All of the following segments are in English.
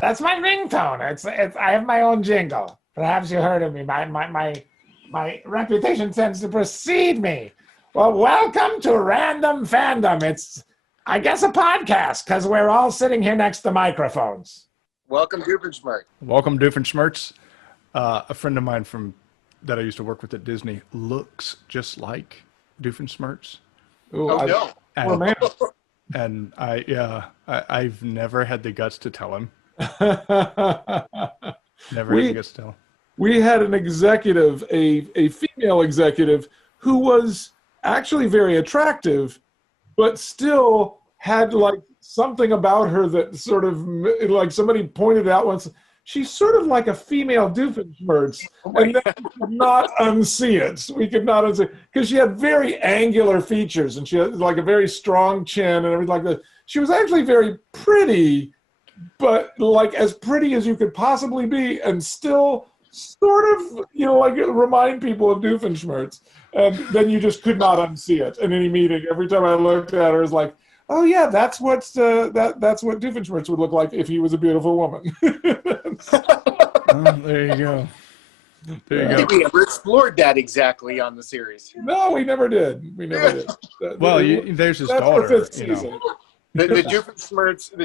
That's my ringtone. It's I have my own jingle. Perhaps you heard of me. My reputation tends to precede me. Well, welcome to Random Fandom. It's, I guess, a podcast because we're all sitting here next to microphones. Welcome, Doofenshmirtz. Welcome, Doofenshmirtz. A friend of mine that I used to work with at Disney looks just like Doofenshmirtz. Ooh, no. And, man. And I've never had the guts to tell him. Never had the guts to tell him. We had an executive, a female executive, who was actually very attractive, but still had like something about her that sort of, like somebody pointed out once, she's sort of like a female Doofenshmirtz, and then we could not unsee it. We could not unsee it because she had very angular features, and she had like a very strong chin and everything like that. She was actually very pretty, but like as pretty as you could possibly be, and still sort of, like remind people of Doofenshmirtz. And then you just could not unsee it in any meeting. Every time I looked at her, it was like, oh yeah, that's what Doofenshmirtz would look like if he was a beautiful woman. There you go. There you go. Did we ever explored that exactly on the series? No, we never did. We never did. Well, there's his daughter. The fifth season. The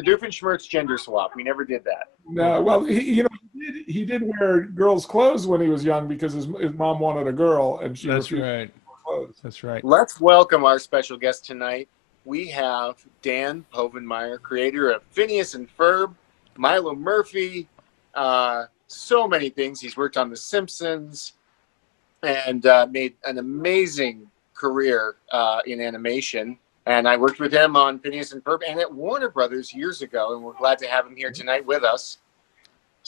Doofenshmirtz gender swap. We never did that. No, well, he did wear girls' clothes when he was young because his mom wanted a girl, and she That's refused right. clothes. That's right. Let's welcome our special guest tonight. We have Dan Povenmire, creator of Phineas and Ferb, Milo Murphy, so many things. He's worked on The Simpsons and made an amazing career in animation. And I worked with him on Phineas and Ferb and at Warner Brothers years ago, and we're glad to have him here tonight with us.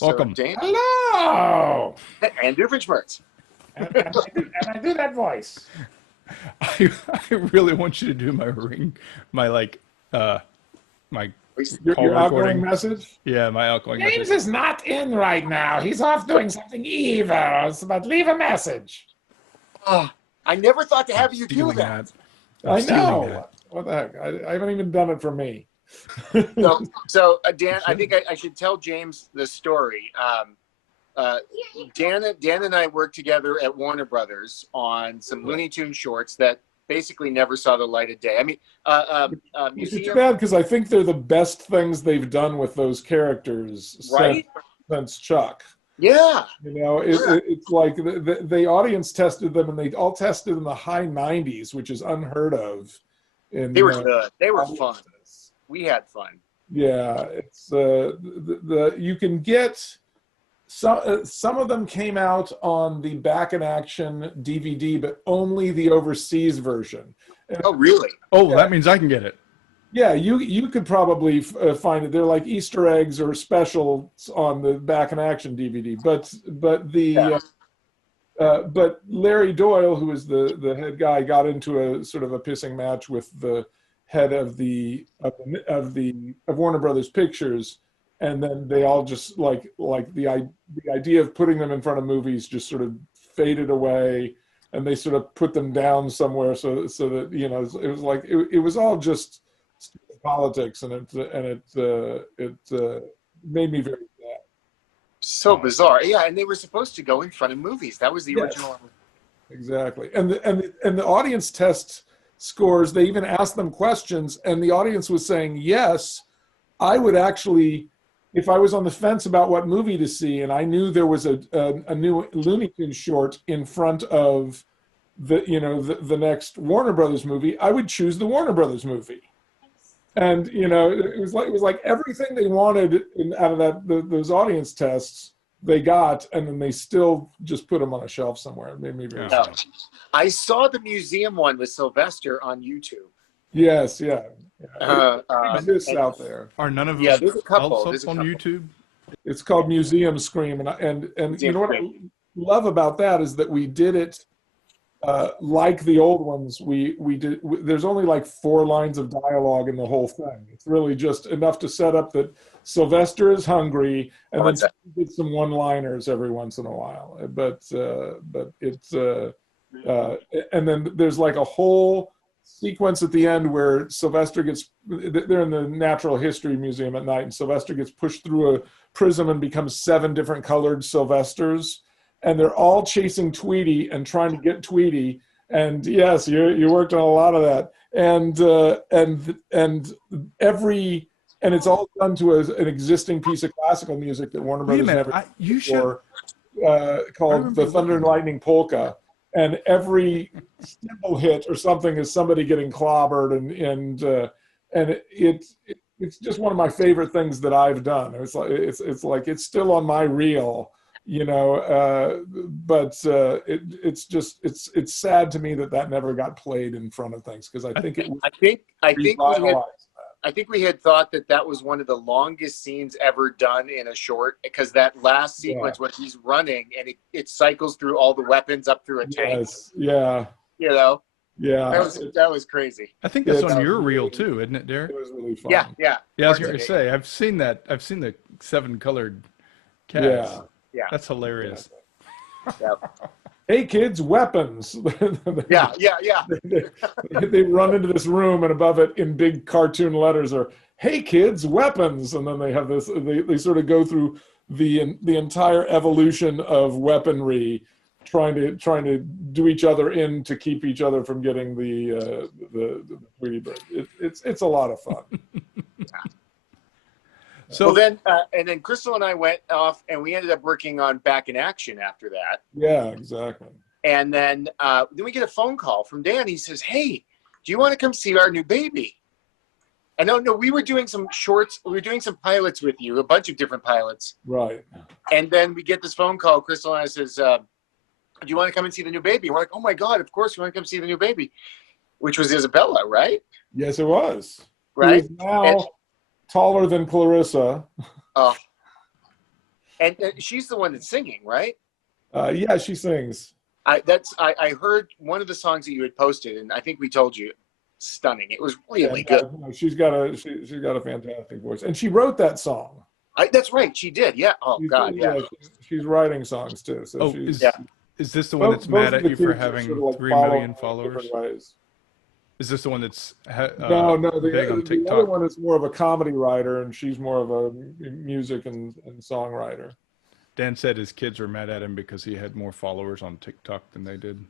Welcome. So, Dan, Hello! and Doofenshmirtz. And I do that voice. I really want you to do my my Your call outgoing recording. message? Yeah, my outgoing James message. is not in right now. He's off doing something evil, but leave a message. Oh, I never thought to have you do Stealing that. I stealing know. that. What the heck? I haven't even done it for me. So Dan, I think I should tell James the story. Dan and I worked together at Warner Brothers on some Looney Tunes shorts that basically never saw the light of day. I mean, It's too bad because I think they're the best things they've done with those characters right? since Chuck. Yeah. It's like they audience tested them, and they all tested in the high 90s, which is unheard of. They were good. They were fun. We had fun. Yeah, it's you can get some of them came out on the Back in Action DVD, but only the overseas version. Oh, really? Oh, that means I can get it. Yeah, you could probably find it. They're like Easter eggs or specials on the Back in Action DVD. But Larry Doyle, who was the head guy, got into a sort of a pissing match with the head of Warner Brothers Pictures, and then they all just like the idea of putting them in front of movies just sort of faded away, and they sort of put them down somewhere so that it was like it was all just politics, and it made me very sad. So bizarre. Yeah, and they were supposed to go in front of movies. That was the original. Exactly. And the audience test scores, they even asked them questions, and the audience was saying, yes, I would actually, if I was on the fence about what movie to see, and I knew there was a new Looney Tunes short in front of the next Warner Brothers movie, I would choose the Warner Brothers movie. And it was like everything they wanted out of those audience tests they got, and then they still just put them on a shelf somewhere. It made me very sad. I saw the museum one with Sylvester on YouTube. Yes, yeah. This out there. Are none of there's a couple. up There's a on couple. YouTube? It's called Museum Scream, and you know what I love about that is that we did it like the old ones. We did. There's only like 4 lines of dialogue in the whole thing. It's really just enough to set up that Sylvester is hungry, and then did some one-liners every once in a while. But it's and then there's like a whole sequence at the end where Sylvester gets, they're in the Natural History Museum at night, and Sylvester gets pushed through a prism and becomes 7 different colored Sylvesters, and they're all chasing Tweety and trying to get Tweety. And yes, you worked on a lot of that, and it's all done to an existing piece of classical music that Warner Brothers never did before, called the Thunder and Lightning Polka. And every cymbal hit or something is somebody getting clobbered, and it's just one of my favorite things that I've done. It's like it's still on my reel, but it's sad to me that never got played in front of things, because I think I think we had thought that was one of the longest scenes ever done in a short, because that last sequence when he's running and it cycles through all the weapons up through a tank. Yeah. Yeah. That was crazy. I think that's on your reel too, isn't it, Derek? It was really fun. Yeah. Yeah, I was going to say, I've seen that. I've seen the 7 colored cats. Yeah. That's hilarious. Yeah. Hey kids, weapons. Yeah. They run into this room, and above it in big cartoon letters are, "Hey kids, weapons." And then they have this, they sort of go through the entire evolution of weaponry, trying to do each other in to keep each other from getting the Tweety Bird. It's a lot of fun. So then Crystal and I went off, and we ended up working on Back in Action after that. Yeah, exactly. And then we get a phone call from Dan. He says, "Hey, do you want to come see our new baby?" And no, we were doing some shorts. We were doing some pilots with you, a bunch of different pilots. Right. And then we get this phone call. Crystal and I says, "Do you want to come and see the new baby?" And we're like, "Oh my God, of course we want to come see the new baby," which was Isabella, right? Yes, it was. Right. Who is now taller than Clarissa. Oh. And she's the one that's singing, right? Yeah, she sings. I heard one of the songs that you had posted, and I think we told you, stunning. It was really good. She's got a fantastic voice, and she wrote that song. That's right, she did. Yeah. Oh God, yeah. She's writing songs too. So is this the one that's mad at you for having 3 million followers? Is this the one that's no? big on TikTok? The other one is more of a comedy writer, and she's more of a music and songwriter. Dan said his kids were mad at him because he had more followers on TikTok than they did.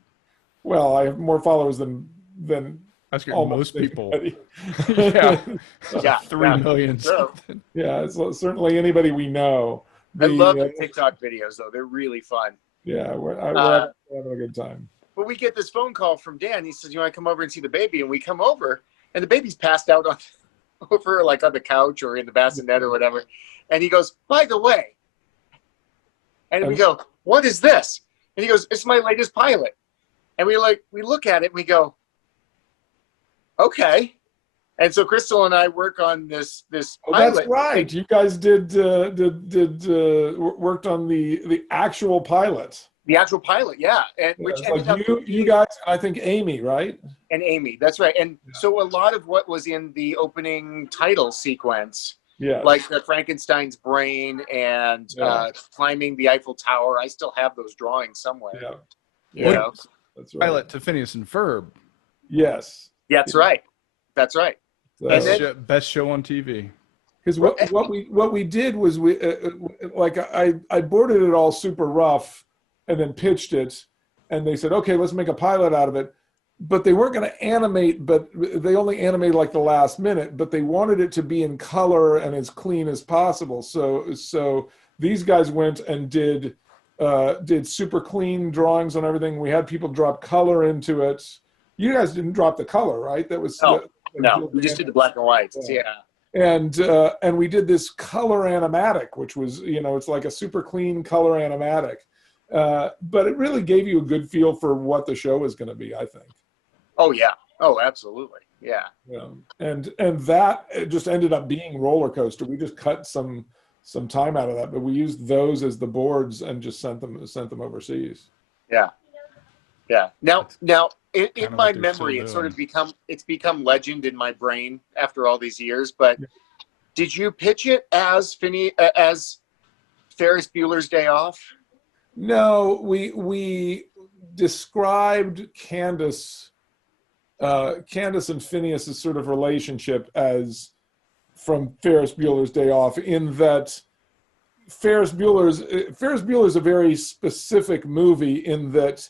Well, I have more followers than most people. Yeah. 3 million. Something. Yeah, it's certainly anybody we know. I love the TikTok videos, though. They're really fun. Yeah, we're having a good time. But we get this phone call from Dan. He says, "You want to come over and see the baby?" And we come over, and the baby's passed out over like on the couch or in the bassinet or whatever. And he goes, "By the way," and we go, "What is this?" And he goes, "It's my latest pilot." And we look at it and we go, "Okay." And so Crystal and I work on this pilot. That's right. You guys worked on the actual pilot. The actual pilot, yeah. And which ended up you guys, I think Amy, right? And Amy, that's right. And so a lot of what was in the opening title sequence, like the Frankenstein's brain and climbing the Eiffel Tower, I still have those drawings somewhere. Yeah. That's right. Pilot to Phineas and Ferb. Yes. That's right. That's right. Best show on TV. Because what we did was I boarded it all super rough and then pitched it, and they said, "Okay, let's make a pilot out of it." But they weren't going to animate, but they only animated like the last minute, but they wanted it to be in color and as clean as possible. So these guys went and did super clean drawings on everything. We had people drop color into it. You guys didn't drop the color, right? That was no, we just did the black and whites. Yeah. And we did this color animatic, which was, it's like a super clean color animatic. But it really gave you a good feel for what the show is going to be, I think. Oh, yeah. Oh, absolutely. Yeah. And that just ended up being Roller Coaster. We just cut some time out of that, but we used those as the boards and just sent them overseas. Yeah. Yeah. Now in my memory, it's become legend in my brain after all these years, but did you pitch it as Ferris Bueller's Day Off? No, we described Candace Candace and Phineas's sort of relationship as from Ferris Bueller's Day Off, in that Ferris Bueller's a very specific movie in that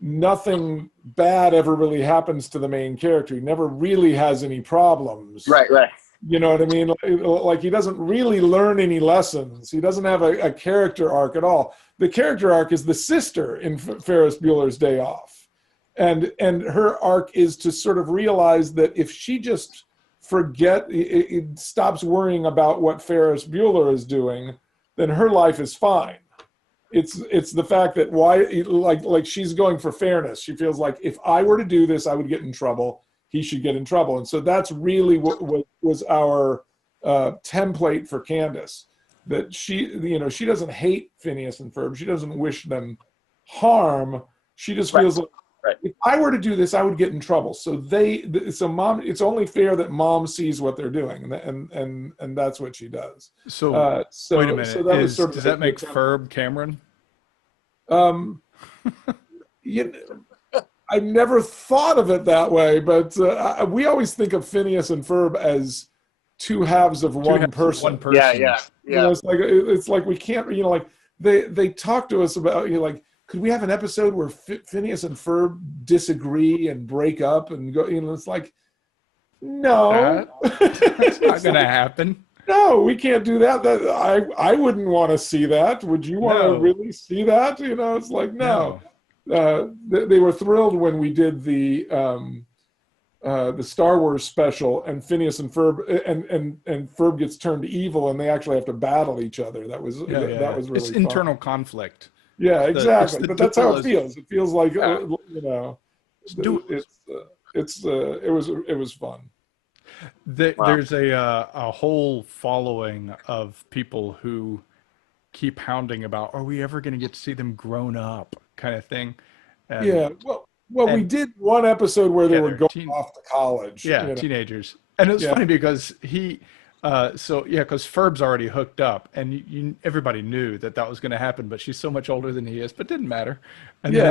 nothing bad ever really happens to the main character. He never really has any problems. Right. You know what I mean? Like he doesn't really learn any lessons. He doesn't have a character arc at all. The character arc is the sister in Ferris Bueller's Day Off. And her arc is to sort of realize that if she just it stops worrying about what Ferris Bueller is doing, then her life is fine. It's the fact that like she's going for fairness. She feels like if I were to do this, I would get in trouble. He should get in trouble. And so that's really what was our template for Candace. That she doesn't hate Phineas and Ferb. She doesn't wish them harm. She just feels like, if I were to do this, I would get in trouble. So mom, it's only fair that mom sees what they're doing, and that's what she does. So wait a minute. So that was does that make Ferb Cameron? I never thought of it that way, but we always think of Phineas and Ferb as two halves of one person. One person. Yeah. You know, it's like we can't. You know, like they talk to us about, you know, like, could we have an episode where Phineas and Ferb disagree and break up and go? You know, it's like, no, it's not going to happen. No, we can't do that. I wouldn't want to see that. Would you want to really see that? You know, it's like, no. They were thrilled when we did the Star Wars special, and Phineas and Ferb and Ferb gets turned evil, and they actually have to battle each other. That was really it's fun. Internal conflict. Yeah, exactly. But that's how it feels. It feels like it was fun. There's a whole following of people who keep hounding about, are we ever going to get to see them grown up, kind of thing. And, we did one episode where they were going off to college. Yeah, you know? Teenagers. And it was funny because because Ferb's already hooked up, and everybody knew that was going to happen, but she's so much older than he is, but it didn't matter. And that's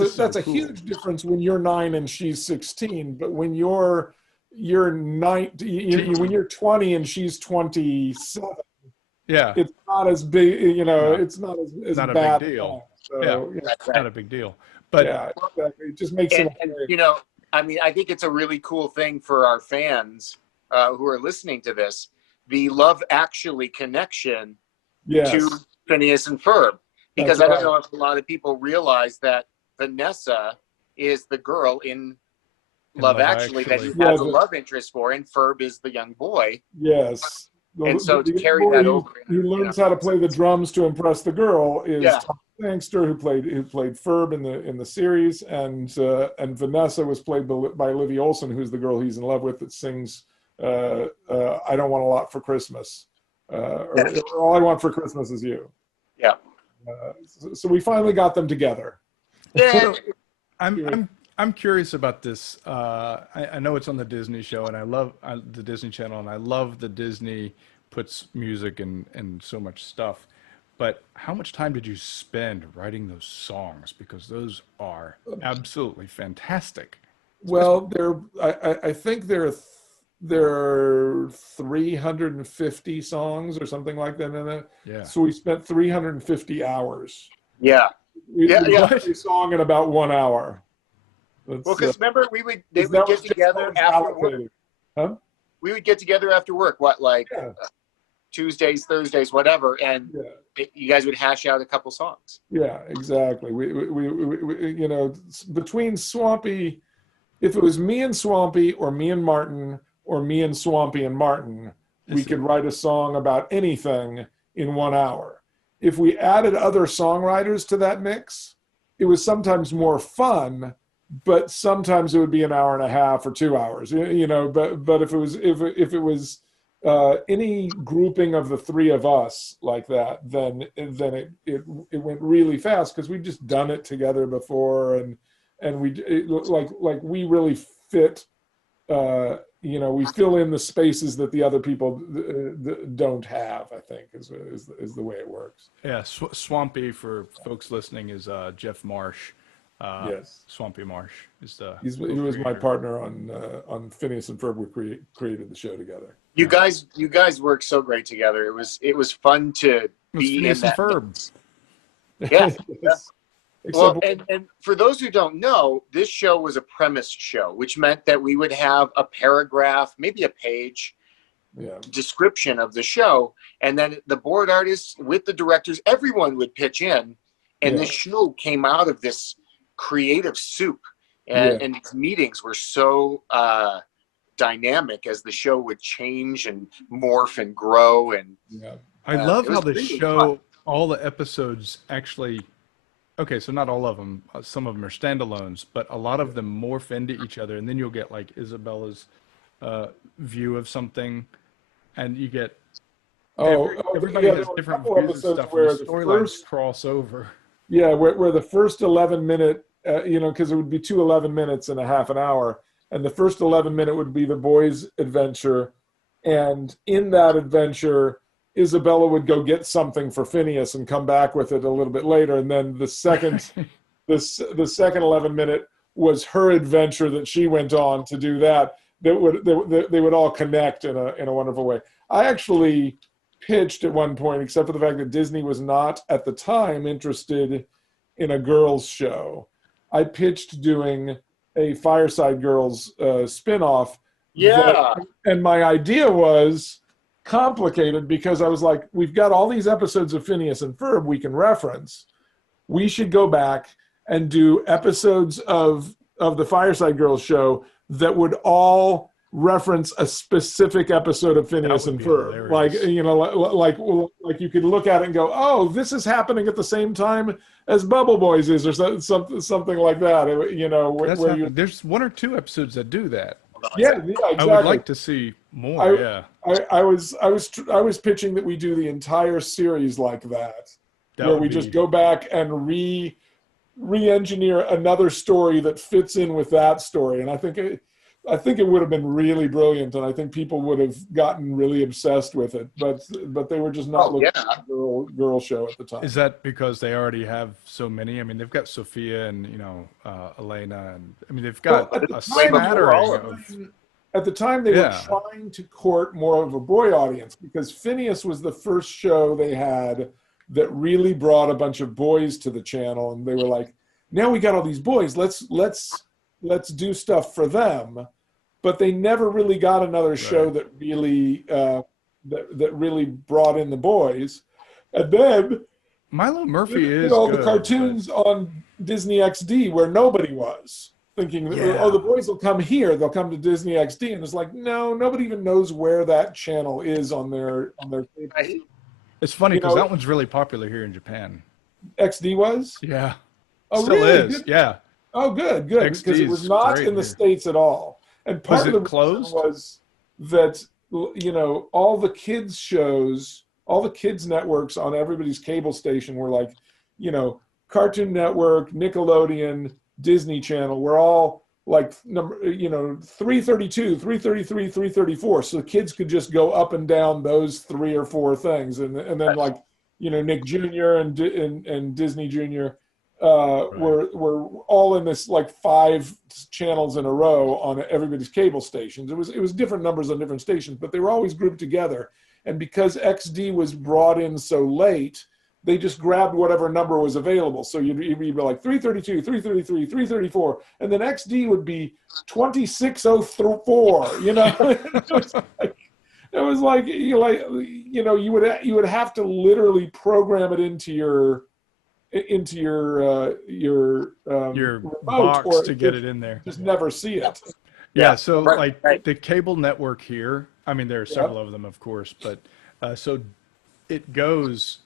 a cool. Huge difference when you're 9 and she's 16, but when you're 9, when you're 20 and she's 27, it's not as big, it's not as not bad a big deal. It's not a big deal. But exactly. It just makes it. I mean, I think it's a really cool thing for our fans who are listening to this, the Love Actually connection to Phineas and Ferb. Because I don't know if a lot of people realize that Vanessa is the girl in Love Actually that he has a love interest for, and Ferb is the young boy. Yes. And so to carry that over. He learns how to play the drums to impress the girl is Tom Sangster, who played Ferb in the series, and Vanessa was played by Livy Olsen, who's the girl he's in love with that sings I Don't Want a Lot for Christmas, or All I Want for Christmas Is You. Yeah. So we finally got them together. Yeah. I'm curious about this. I know it's on the Disney show, and I love the Disney Channel, and I love that Disney puts music and so much stuff. But how much time did you spend writing those songs? Because those are absolutely fantastic. Well, I think there are 350 songs or something like that in it. Yeah. So we spent 350 hours. Yeah. We wrote a song in about 1 hour. Well, because remember, they would get together after work. Huh? We would get together after work, Tuesdays, Thursdays, whatever, and you guys would hash out a couple songs. Yeah, exactly. We between Swampy, if it was me and Swampy, or me and Martin, or me and Swampy and Martin, we could write a song about anything in 1 hour. If we added other songwriters to that mix, it was sometimes more fun, but sometimes it would be an hour and a half or 2 hours. But if it was any grouping of the three of us like that, then it went really fast because we'd just done it together before, and we really fit. We fill in the spaces that the other people don't have. I think is the way it works. Yeah, Swampy, for folks listening, is Jeff Marsh, Yes. Swampy Marsh is the He was my co-creator. partner on Phineas and Ferb. We created the show together. You guys worked so great together. It was fun to It was be Phineas in and that Ferb. mix. Yeah. Yes. Well, Except and for those who don't know, this show was a premise show, which meant that we would have a paragraph, maybe a page description of the show, and then the board artists with the directors, everyone would pitch in, and the show came out of this creative soup. And these meetings were so dynamic as the show would change and morph and grow. And I love how the really show, fun. all the episodes actually, okay, so not all of them, some of them are standalones, but a lot of them morph into each other, and then you'll get like Isabella's view of something, and you get everybody has different views of stuff, where the storylines cross over. Yeah, where the first 11-minute, because it would be 2 11 minutes and a half an hour, and the first 11-minute would be the boys' adventure, and in that adventure, Isabella would go get something for Phineas and come back with it a little bit later, and then the second, the second 11-minute was her adventure that she went on to do that. They would all connect in a wonderful way. I actually pitched at one point, except for the fact that Disney was not at the time interested in a girls show. I pitched doing a Fireside Girls spinoff. Yeah. And my idea was complicated because I was like, we've got all these episodes of Phineas and Ferb we can reference. We should go back and do episodes of the Fireside Girls show that would all reference a specific episode of Phineas and Ferb. Hilarious. Like you could look at it and go, oh, this is happening at the same time as Bubble Boys is, or something like that. There's 1 or 2 episodes that do that. Yeah, exactly. I would like to see more. I was pitching that we do the entire series like that where we just go back and re-engineer another story that fits in with that story, and I think it would have been really brilliant, and I think people would have gotten really obsessed with it, but they were just not looking at a girl show at the time. Is that because they already have so many? I mean, they've got Sophia and Elena, and I mean they've got a smattering of. At the time, they were trying to court more of a boy audience because Phineas was the first show they had that really brought a bunch of boys to the channel, and they were like, "Now we got all these boys. Let's do stuff for them." But they never really got another show that really that really brought in the boys. And then Milo Murphy is all good, the cartoons on Disney XD where nobody was. Thinking, oh, the boys will come here. They'll come to Disney XD, and it's like, no, nobody even knows where that channel is on their. It's funny because that one's really popular here in Japan. XD was? Yeah. Oh, still really? is. Yeah. Oh, good. Because it was not in the States at all. And part of the reason was that all the kids shows, all the kids networks on everybody's cable station were like, Cartoon Network, Nickelodeon, Disney Channel were all like 332, 333, 334. So the kids could just go up and down those 3 or 4 things, and then Nick Jr. and Disney Jr. Were all in this like 5 channels in a row on everybody's cable stations. It was different numbers on different stations, but they were always grouped together. And because XD was brought in so late, they just grabbed whatever number was available. So you'd be like 332, 333, 334, and then XD would be 2604. It was like you would have to literally program it into your box to get it in there. Just never see it. Yeah. So the cable network here. I mean, there are several of them, of course, but so it goes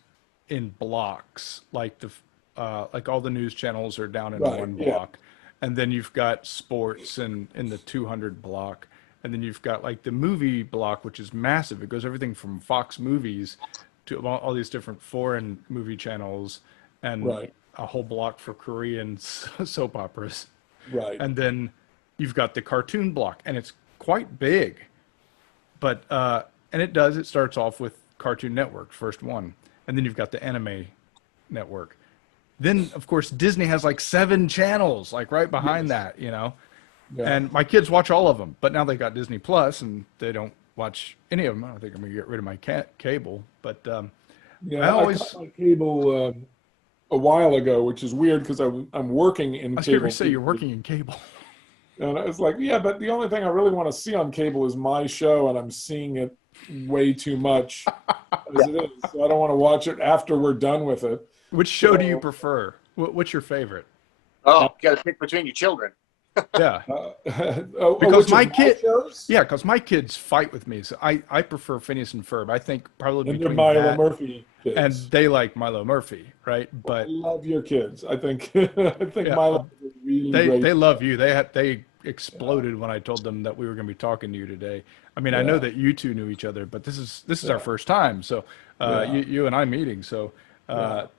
in blocks, like all the news channels are down in one block, and then you've got sports in the 200 block, and then you've got like the movie block, which is massive. It goes everything from Fox Movies to all these different foreign movie channels, and a whole block for Korean soap operas. Right. And then you've got the cartoon block, and it's quite big, but and it starts off with Cartoon Network, first one. And then you've got the anime network. Then of course Disney has like 7 channels like right behind that, you know. Yeah. And my kids watch all of them, but now they got Disney Plus and they don't watch any of them. I don't think I'm gonna get rid of my cable, but I cut my cable a while ago, which is weird because I'm working in I was cable. going to say you're working in cable. And I was like, yeah, but the only thing I really want to see on cable is my show, and I'm seeing it way too much as it is. So I don't want to watch it after we're done with it. Which show do you prefer? What's your favorite? Oh, you got to pick between your children. Yeah. Because my kids fight with me. So I prefer Phineas and Ferb. I think probably and between Milo that Murphy kids. and they like Milo Murphy, right? But I love your kids. I think Milo is really great. They love you. They exploded when I told them that we were going to be talking to you today. I mean, I know that you two knew each other, but this is our first time. So you and I meeting. So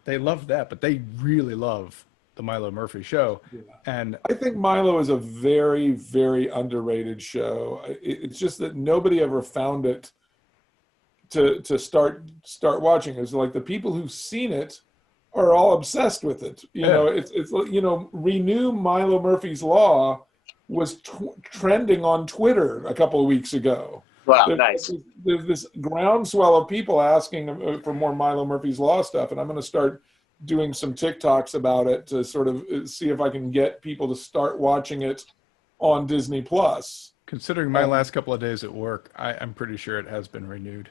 they love that, but they really love the Milo Murphy show. Yeah. And I think Milo is a very, very underrated show. It's just that nobody ever found it to start watching. It's like the people who've seen it are all obsessed with it. You know, it's Renew Milo Murphy's Law was trending on Twitter a couple of weeks ago. Wow, nice. There's this groundswell of people asking for more Milo Murphy's Law stuff, and I'm going to start doing some TikToks about it to sort of see if I can get people to start watching it on Disney Plus. Considering my last couple of days at work, I'm pretty sure it has been renewed.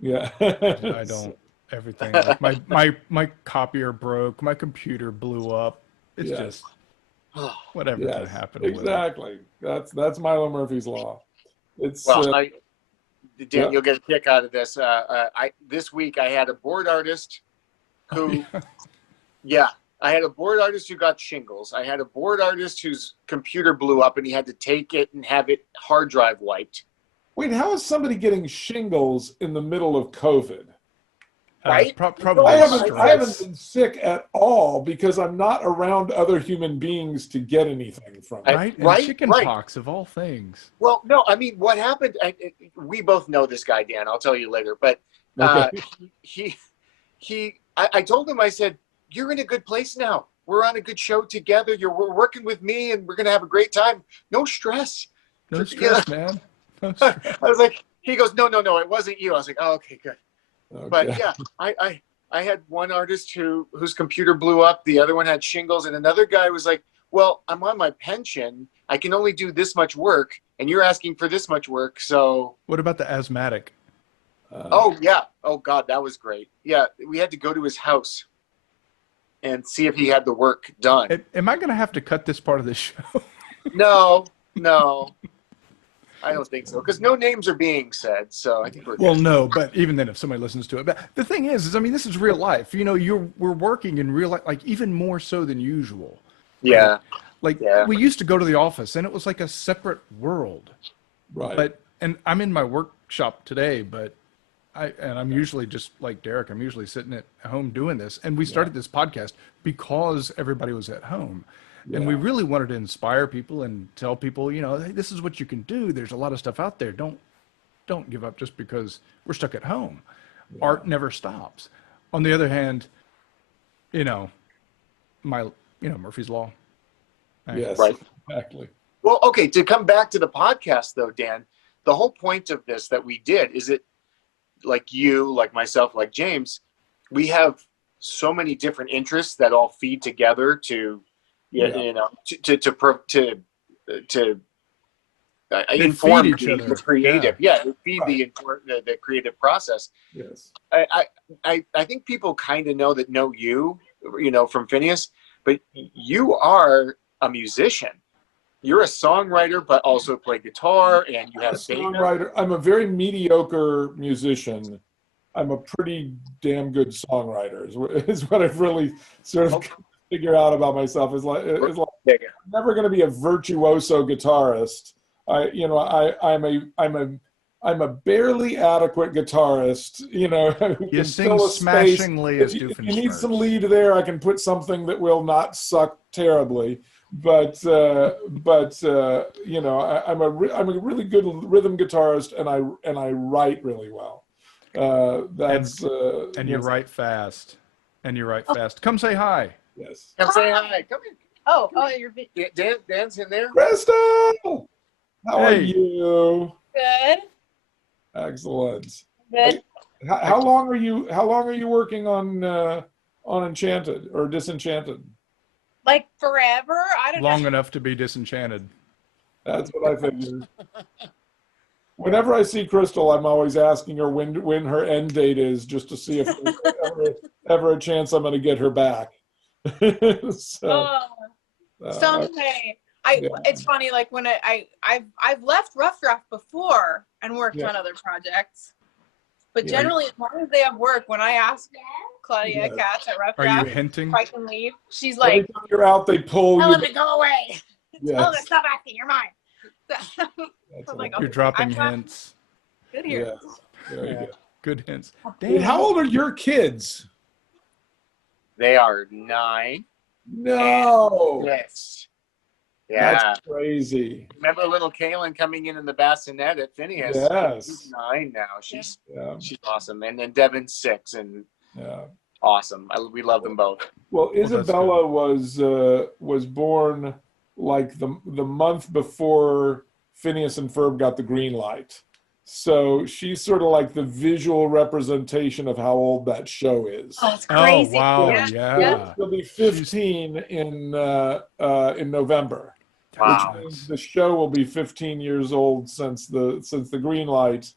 Yeah. I don't, everything. Like my copier broke, my computer blew up. It's just whatever can happen. Exactly. That's Milo Murphy's Law. It's Dan, you'll get a kick out of this. This week I had a board artist who, I had a board artist who got shingles. I had a board artist whose computer blew up and he had to take it and have it hard drive wiped. Wait, how is somebody getting shingles in the middle of COVID? Right? Probably I haven't been sick at all because I'm not around other human beings to get anything from it. Right? And chicken pox of all things. Well, no, I mean, what happened, we both know this guy, Dan, I'll tell you later, but I told him, I said, you're in a good place now. We're on a good show together. We're working with me and we're going to have a great time. No stress. No stress, man. No stress. I was like, he goes, no, it wasn't you. I was like, oh, okay, good. Okay. But yeah, I had one artist whose computer blew up. The other one had shingles. And another guy was like, well, I'm on my pension. I can only do this much work. And you're asking for this much work. So what about the asthmatic? Oh, yeah. Oh, God, that was great. Yeah, we had to go to his house and see if he had the work done. Am I going to have to cut this part of the show? No. I don't think so, because no names are being said, so I think we're good. Well, no, but even then, if somebody listens to it. But the thing is, I mean, this is real life. You know, we're working in real life, like even more so than usual. Yeah. We used to go to the office, and it was like a separate world. Right. And I'm in my workshop today, but I'm usually just like Derek. I'm usually sitting at home doing this. And we started this podcast because everybody was at home. Yeah. And we really wanted to inspire people and tell people, you know, hey, this is what you can do. There's a lot of stuff out there. Don't give up just because we're stuck at home. Yeah. Art never stops. On the other hand, Murphy's Law. Yes, right. Exactly. Well, okay, to come back to the podcast though, Dan, the whole point of this that we did is it, like you, like myself, like James, we have so many different interests that all feed together to inform the creative. Yeah, they feed the creative process. Yes. I think people kind of know you from Phineas, but you are a musician. You're a songwriter, but also play guitar, and you have a songwriter. I'm a very mediocre musician. I'm a pretty damn good songwriter. Is what I've really sort of figure out about myself. Is like I'm never going to be a virtuoso guitarist. I'm a barely adequate guitarist. You sing smashingly as Doofenshmirtz. If you need some lead there, I can put something that will not suck terribly. But I'm a really good rhythm guitarist, and I write really well. And you write fast. Come say hi. Yes. Come say hi. Come here. Oh, you're Dan's in there. Crystal, how are Hey. you? good. Excellent. Good. How long are you working on Enchanted or Disenchanted? Like forever? I don't Long know. enough to be disenchanted. That's what I figured. Whenever I see Crystal, I'm always asking her when her end date is, just to see if there's ever a chance I'm going to get her back. So, Someday. yeah. It's funny, like when I've left Rough Draft before and worked on other projects. But Yeah. generally, as long as they have work, when I ask Claudia Yes. Katz at Rough Are you Draft hinting? if I can leave, she's Every like, time you're out, they pull tell you. him to go away. Tell him Yes. to stop asking, you're mine. That's I'm like, You're okay, dropping I'm hints. good here. Yes. Very good. Good hints. Wait, how old are your kids? They are 9. No. Yes. Yeah. That's crazy. Remember little Kaylin coming in the bassinet at Phineas? Yes. She's 9 now. She's Yeah. awesome. And then Devin's 6 and Yeah. awesome. We love them both. Well, that's Isabella was born like the month before Phineas and Ferb got the green light. So she's sort of like the visual representation of how old that show is. Oh, it's crazy. Oh, wow. Yeah. Yeah. She'll be 15 in November, Wow. which means the show will be 15 years old since the green light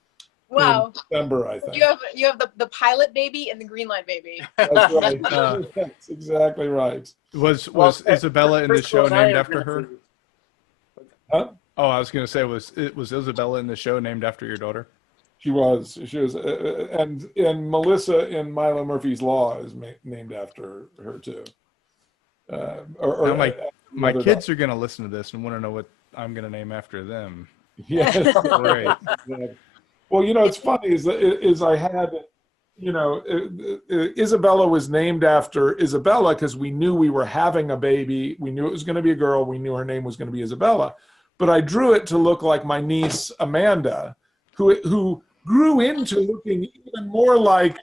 Wow. in December, I think. You have the pilot baby and the green light baby. That's right. That's exactly right. Was Isabella in the show named after her? Huh? Oh, I was going to say, was Isabella in the show named after your daughter? She was, and Melissa in Milo Murphy's Law is named after her too. Now my kids are going to listen to this and want to know what I'm going to name after them. Yes, Great. Well, it's funny is I had, Isabella was named after Isabella because we knew we were having a baby. We knew it was going to be a girl. We knew her name was going to be Isabella. But I drew it to look like my niece Amanda, who grew into looking even more like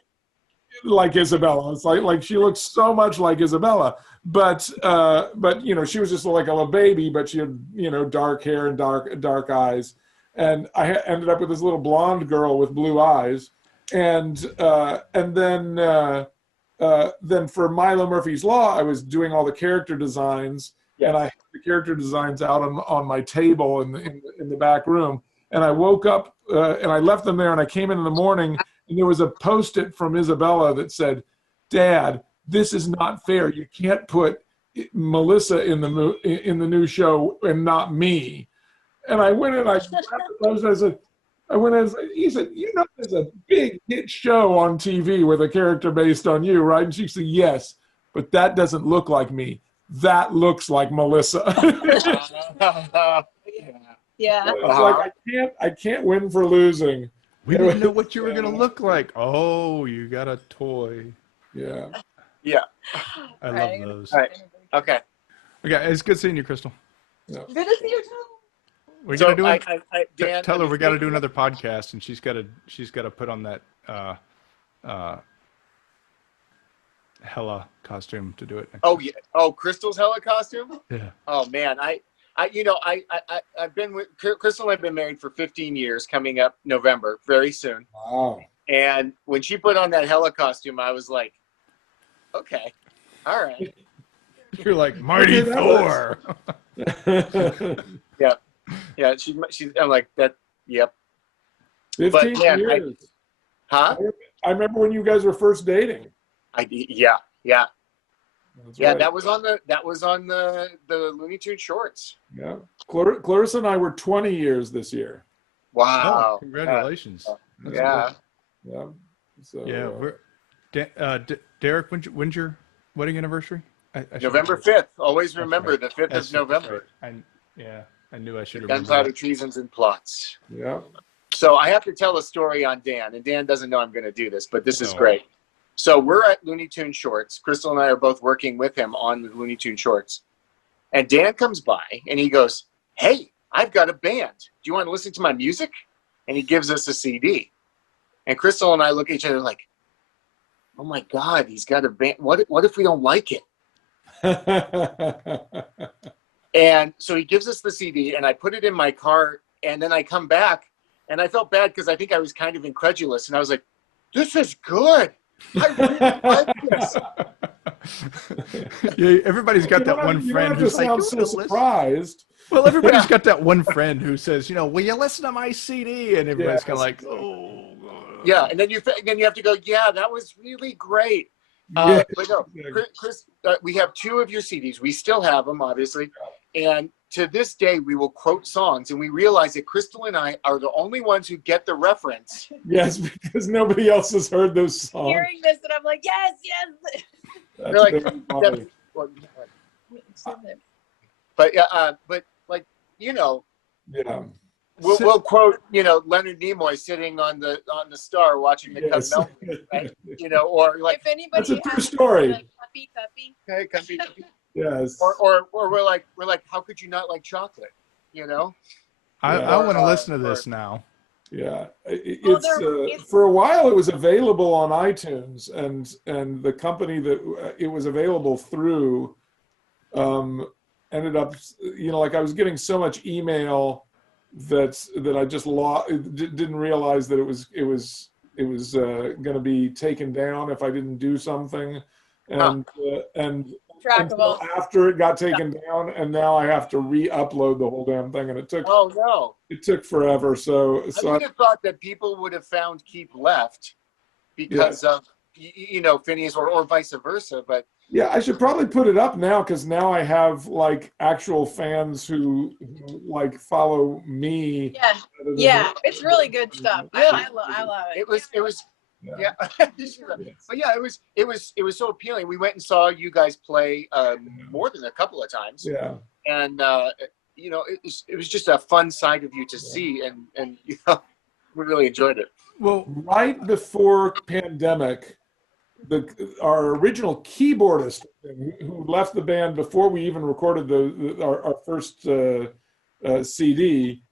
Isabella. It's like she looks so much like Isabella. But she was just like a little baby, but she had dark hair and dark eyes. And I ended up with this little blonde girl with blue eyes. And then for Milo Murphy's Law, I was doing all the character designs. And I had the character designs out on my table in the back room. And I woke up and I left them there. And I came in the morning, and there was a Post-it from Isabella that said, "Dad, this is not fair. You can't put Melissa in the new show and not me." And I went and I said, he said, there's a big hit show on TV with a character based on you, right? And she said, "Yes, but that doesn't look like me. That looks like Melissa." Yeah. It's like I can't win for losing. We didn't know what you were going to look like. Oh, you got a toy. Yeah. Yeah. I love those. All right. Okay. Okay, it's good seeing you, Crystal. Good to see you too. We're So gonna do Dan, tell her we got to do another podcast, and she's got to put on that Hella costume to do it. Oh yeah. Oh, Crystal's Hella costume. Yeah. Oh man, I've been with Crystal and I've been married for 15 years. Coming up November, very soon. Wow. And when she put on that Hella costume, I was like, okay, all right. You're like Mighty Thor. Yeah. She's. I'm like that. Yep. 15 man, years. Huh? I remember when you guys were first dating. Yeah. That's Yeah, right. that was on the Looney Tunes shorts. Yeah. Clarissa and I were 20 years this year. Wow. Oh, congratulations. That's Yeah. right. Yeah. So, Yeah. Derek, when's your wedding anniversary? I November 5th. Always remember the 5th That's of November. Right. I knew I should remember. Gunpowder, treasons, and plots. yeah. So I have to tell a story on Dan, and Dan doesn't know I'm going to do this, but this is Oh. great. So we're at Looney Tunes Shorts. Crystal and I are both working with him on the Looney Tunes Shorts. And Dan comes by, and he goes, "Hey, I've got a band. Do you want to listen to my music?" And he gives us a CD. And Crystal and I look at each other like, "Oh my God, he's got a band. What if we don't like it?" And so he gives us the CD, and I put it in my car, and then I come back, and I felt bad because I think I was kind of incredulous, and I was like, "This is good. I really like this." Yeah, everybody's got that one You don't friend have to who's like, sound "You so wanna listen?" surprised. Well, everybody's got that one friend who says, "Will you listen to my CD?" And everybody's kind of like, "Oh." Yeah, and then you have to go, "Yeah, that was really great." Yeah. But no, Chris, we have 2 of your CDs. We still have them, obviously. And to this day, we will quote songs, and we realize that Crystal and I are the only ones who get the reference. Yes, because nobody else has heard those songs. Hearing this, and I'm like, yes, yes. They're like, very funny. but yeah, but like, you know, Yeah. we'll quote, Leonard Nimoy sitting on the star watching the cup Yes. melt, right? Or like, If anybody That's a true has story. like puppy, hey, comfy. Yes. Or we're like, how could you not like chocolate? I want to listen to this now. Yeah, Well, it's for a while it was available on iTunes, and the company that it was available through ended up, like I was getting so much email that I just didn't realize that it was going to be taken down if I didn't do something, and until after it got taken down, and now I have to re-upload the whole damn thing, and it took forever. So I would have thought that people would have found Keep Left because of Phineas or vice versa, but yeah, I should probably put it up now, because now I have like actual fans who like follow me. Yeah, it's really good stuff. I love it. It was yeah. But yeah, it was so appealing. We went and saw you guys play more than a couple of times. Yeah. And it was just a fun side of you to see, and we really enjoyed it. Well, right before pandemic, our original keyboardist who left the band before we even recorded our first CD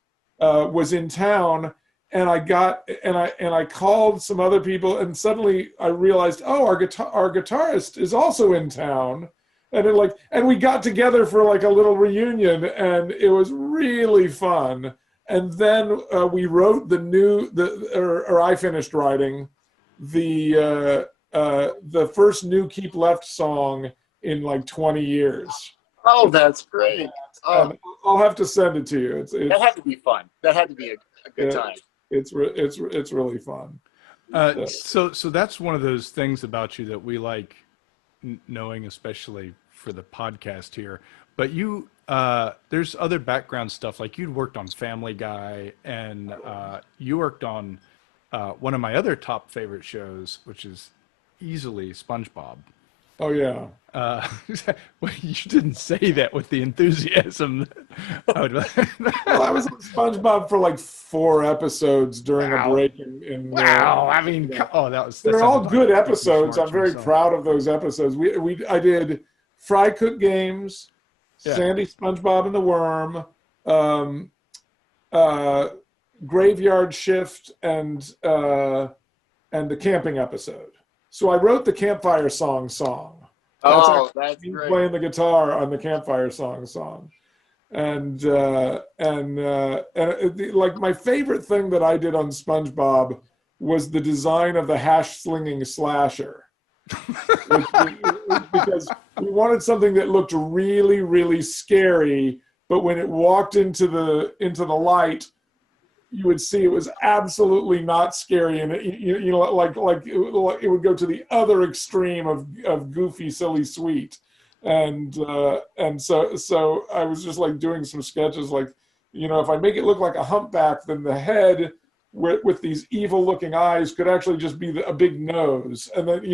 was in town. And I called some other people, and suddenly I realized, our guitarist is also in town, and we got together for like a little reunion, and it was really fun. And then we wrote I finished writing the first new Keep Left song in like 20 years. Oh, that's great! I'll have to send it to you. That had to be fun. That had to be a good time. It's really fun. So that's one of those things about you that we like knowing, especially for the podcast here. But you, there's other background stuff, like you'd worked on Family Guy, and you worked on one of my other top favorite shows, which is easily SpongeBob. Oh yeah. Well, you didn't say that with the enthusiasm. Well, I was on SpongeBob for like 4 episodes during a break in wow. I mean, they're all good episodes. I'm very proud of those episodes. I did Fry Cook Games, Sandy SpongeBob and the Worm, Graveyard Shift, and the camping episode. So I wrote the Campfire Song. That's me great. Playing the guitar on the Campfire Song. And like my favorite thing that I did on SpongeBob was the design of the hash slinging slasher. Because we wanted something that looked really, really scary, but when it walked into the light, you would see it was absolutely not scary, and like it would go to the other extreme of goofy, silly, sweet, and so I was just like doing some sketches, like if I make it look like a humpback, then the head with these evil looking eyes could actually just be a big nose, and then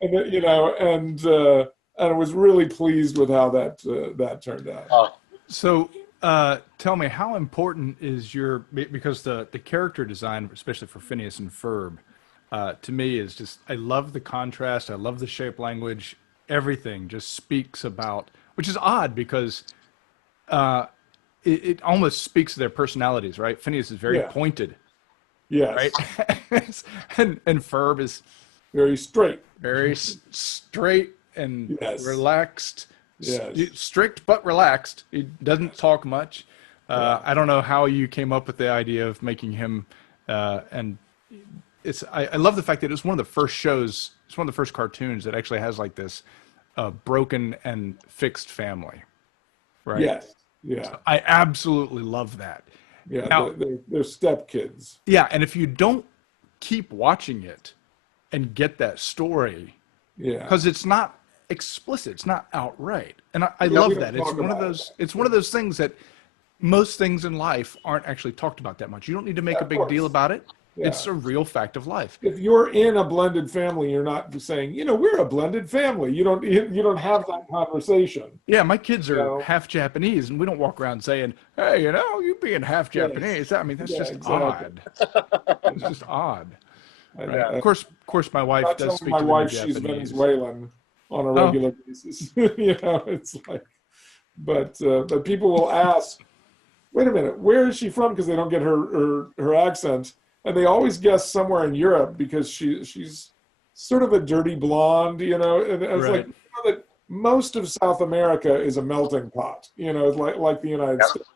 and I was really pleased with how that turned out. So tell me, how important is because the character design, especially for Phineas and Ferb, to me is just, I love the contrast, I love the shape language, everything just speaks about, which is odd because it almost speaks to their personalities, right? Phineas is very pointed. Yes. Right? and Ferb is very straight. Very straight and relaxed. strict but relaxed. He doesn't talk much. I don't know how you came up with the idea of making him, and I love the fact that it's one of the first shows, it's one of the first cartoons that actually has like this broken and fixed family, right? Yes. Yeah. So I absolutely love that. Yeah. Now, they're stepkids. yeah, and if you don't keep watching it and get that story, because it's not explicit, it's not outright, and I love that. It's one of those. It's one of those things that most things in life aren't actually talked about that much. You don't need to make a big deal about it. Yeah. It's a real fact of life. If you're in a blended family, you're not saying, we're a blended family. You don't have that conversation. Yeah, my kids are half Japanese, and we don't walk around saying, "Hey, you being half Japanese." I mean, that's just odd. It's just odd. Right? Of course, my wife does speak to me in Japanese. She's Venezuelan on a regular basis. It's like, but people will ask, "Wait a minute, where is she from?" Because they don't get her accent. And they always guess somewhere in Europe because she's sort of a dirty blonde, And I was like, that most of South America is a melting pot, like the United States.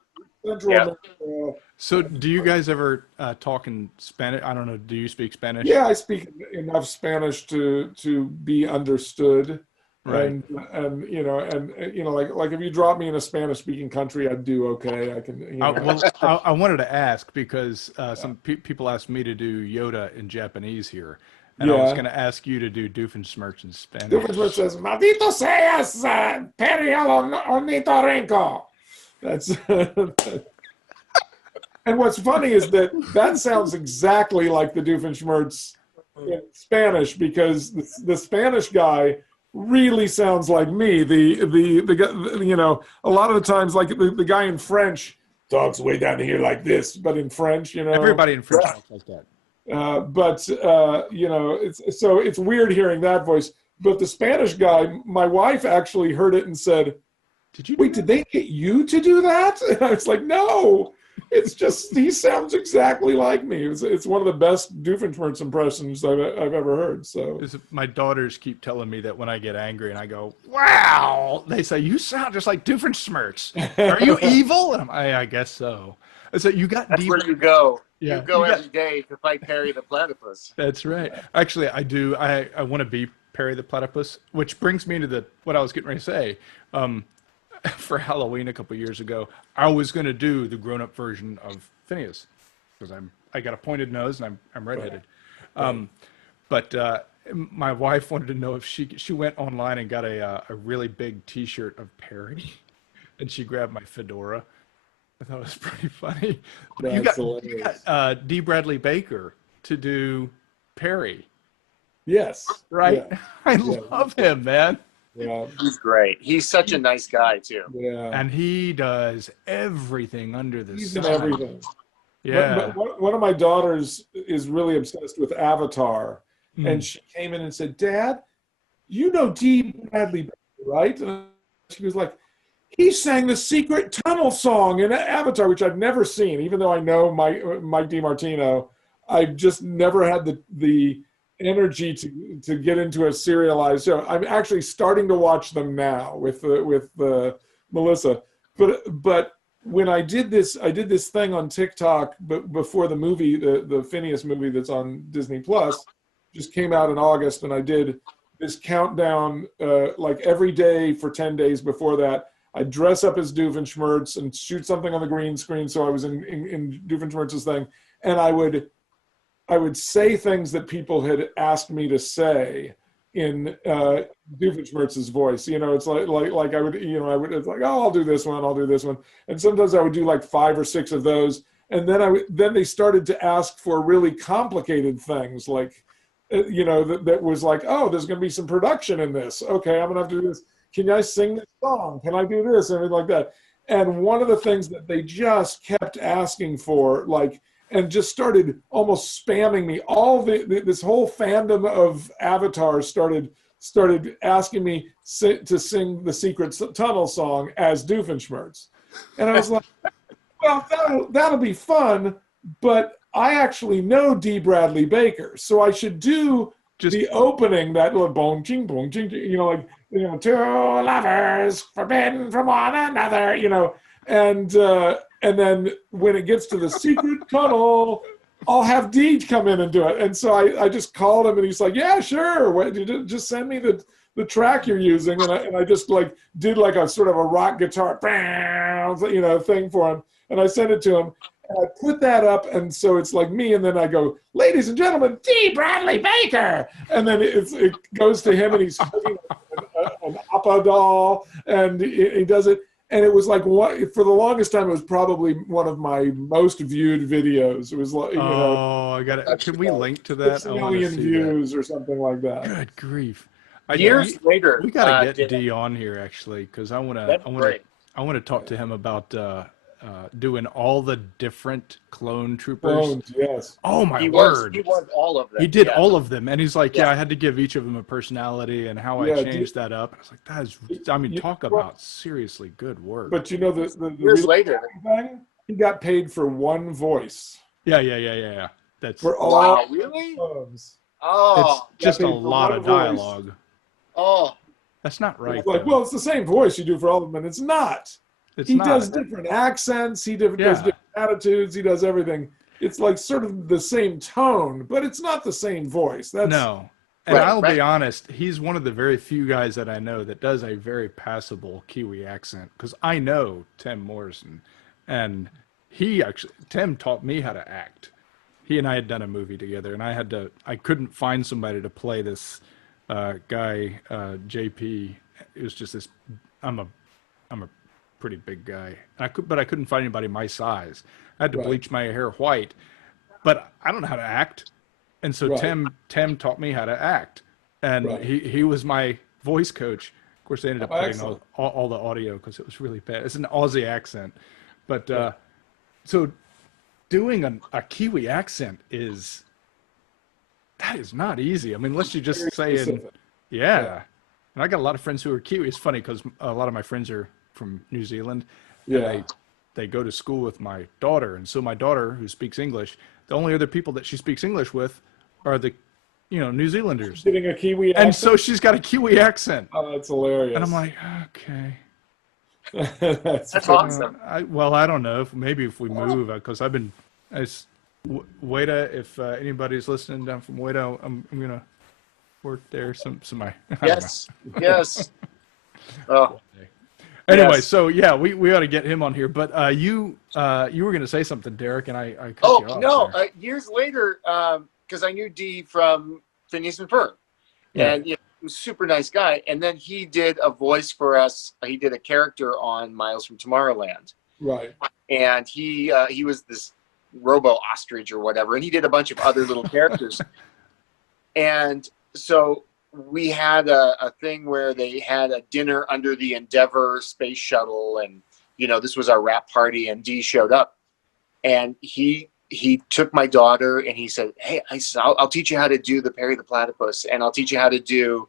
Central America. So do you guys ever talk in Spanish? I don't know. Do you speak Spanish? Yeah, I speak enough Spanish to be understood. Right. And like if you drop me in a Spanish-speaking country, I'd do okay. I can. I wanted to ask because some people asked me to do Yoda in Japanese here, and I was going to ask you to do Doofenshmirtz in Spanish. Doofenshmirtz says, "Maldito seas, Periel Ornitorrinco." That's. And what's funny is that sounds exactly like the Doofenshmirtz in Spanish because the Spanish guy really sounds like me. The guy, a lot of the times, like the guy in French talks way down here like this, but in French, everybody in French talks like that. It's weird hearing that voice. But the Spanish guy, my wife actually heard it and said, did they get you to do that? And I was like, no. It's just he sounds exactly like me. It's one of the best Doofenshmirtz impressions I've ever heard. So my daughters keep telling me that when I get angry and I go, "Wow," they say, "You sound just like Doofenshmirtz. Are you evil?" And I guess so. So you got that's where you go. Yeah, you go every day to fight Perry the Platypus. That's right. Actually, I do. I want to be Perry the Platypus, which brings me to what I was getting ready to say. For Halloween a couple years ago, I was going to do the grown-up version of Phineas because I got a pointed nose and I'm redheaded. But my wife wanted to know if she went online and got a really big T-shirt of Perry, and she grabbed my fedora. I thought it was pretty funny. You got D. Bradley Baker to do Perry. Yes. Right. Yeah. I love him, man. Yeah, he's great. He's such a nice guy too. Yeah, and he does everything under the sun. He's in everything. Yeah. But one of my daughters is really obsessed with Avatar, and she came in and said, "Dad, you know D. Bradley Baker, right?" And she was like, "He sang the secret tunnel song in Avatar," which I've never seen, even though I know Mike DiMartino. I've just never had the energy to get into a serialized show. I'm actually starting to watch them now with Melissa. But when I did this thing on TikTok before the movie, the Phineas movie that's on Disney Plus, just came out in August, and I did this countdown like every day for 10 days before that. I'd dress up as Doofenshmirtz and shoot something on the green screen, so I was in Doofenshmirtz's thing, and I would say things that people had asked me to say in Doofenshmirtz's voice. It's like I would, it's like, "Oh, I'll do this one, I'll do this one," and sometimes I would do like 5 or 6 of those, and then they started to ask for really complicated things, like, that was like, "Oh, there's going to be some production in this. Okay, I'm going to have to do this. Can I sing this song? Can I do this?" And everything like that. And one of the things that they just kept asking for, and just started almost spamming me. This whole fandom of Avatar started asking me to sing the secret tunnel song as Doofenshmirtz, and I was like, "Well, that'll be fun, but I actually know D. Bradley Baker, so I should do the opening, that little bong ching, two lovers forbidden from one another, and then when it gets to the secret tunnel, I'll have Dee come in and do it. And so I just called him, and he's like, yeah, sure. What, you just send me the track you're using, and I just like did like a sort of a rock guitar, thing for him, and I sent it to him. And I put that up, and so it's like me, and then I go, ladies and gentlemen, D. Bradley Baker, and then it goes to him, and he's hugging an Appa doll, and he does it, and it was like for the longest time, it was probably one of my most viewed videos. It was like, I got it. Can we link to that? 6 million views or something like that. Good grief! Years later, we gotta get D on here actually, because I want to talk to him about doing all the different clone troopers. Clones, yes. Oh my word! He was all of them. He did all of them, and he's like, I had to give each of them a personality and how I changed that up. I was like, that is, talk about seriously good work. But the years later, thing, he got paid for one voice. Yeah. That's for all really. Clones. Oh, it's just a lot of dialogue. Voice. Oh, that's not right. It's like, well, it's the same voice you do for all of them, and it's not. He does different accents. He does different attitudes. He does everything. It's like sort of the same tone, but it's not the same voice. No. And I'll be honest, he's one of the very few guys that I know that does a very passable Kiwi accent, because I know Tim Morrison, and Tim taught me how to act. He and I had done a movie together, and I couldn't find somebody to play this guy, JP. It was just this, I'm a pretty big guy, but I couldn't find anybody my size. I had to bleach my hair white, but I don't know how to act, and so Tim taught me how to act, and he was my voice coach. Of course, they ended up putting all the audio because it was really bad. It's an Aussie accent, but so doing a Kiwi accent is not easy. I mean, unless you just say it, and I got a lot of friends who are Kiwi. It's funny because a lot of my friends are from New Zealand, and they go to school with my daughter, and so my daughter, who speaks English, the only other people that she speaks English with are the New Zealanders. Getting a Kiwi accent? And so she's got a Kiwi accent. Oh, that's hilarious. And I'm like, okay. That's awesome. I don't know. Maybe if we move, because Wada, if anybody's listening down from Wada, I'm going to work there. Yes. Oh. Anyway, so we ought to get him on here. But you were going to say something, Derek, and I cut you off. No. Years later, because I knew Dee from Phineas and Ferb, and he was a super nice guy. And then he did a voice for us. He did a character on Miles from Tomorrowland. Right. And he was this robo ostrich or whatever, and he did a bunch of other little characters. And so we had a thing where they had a dinner under the Endeavour space shuttle, and this was our wrap party, and Dee showed up, and he took my daughter and he said, hey, I'll teach you how to do the Perry the Platypus, and I'll teach you how to do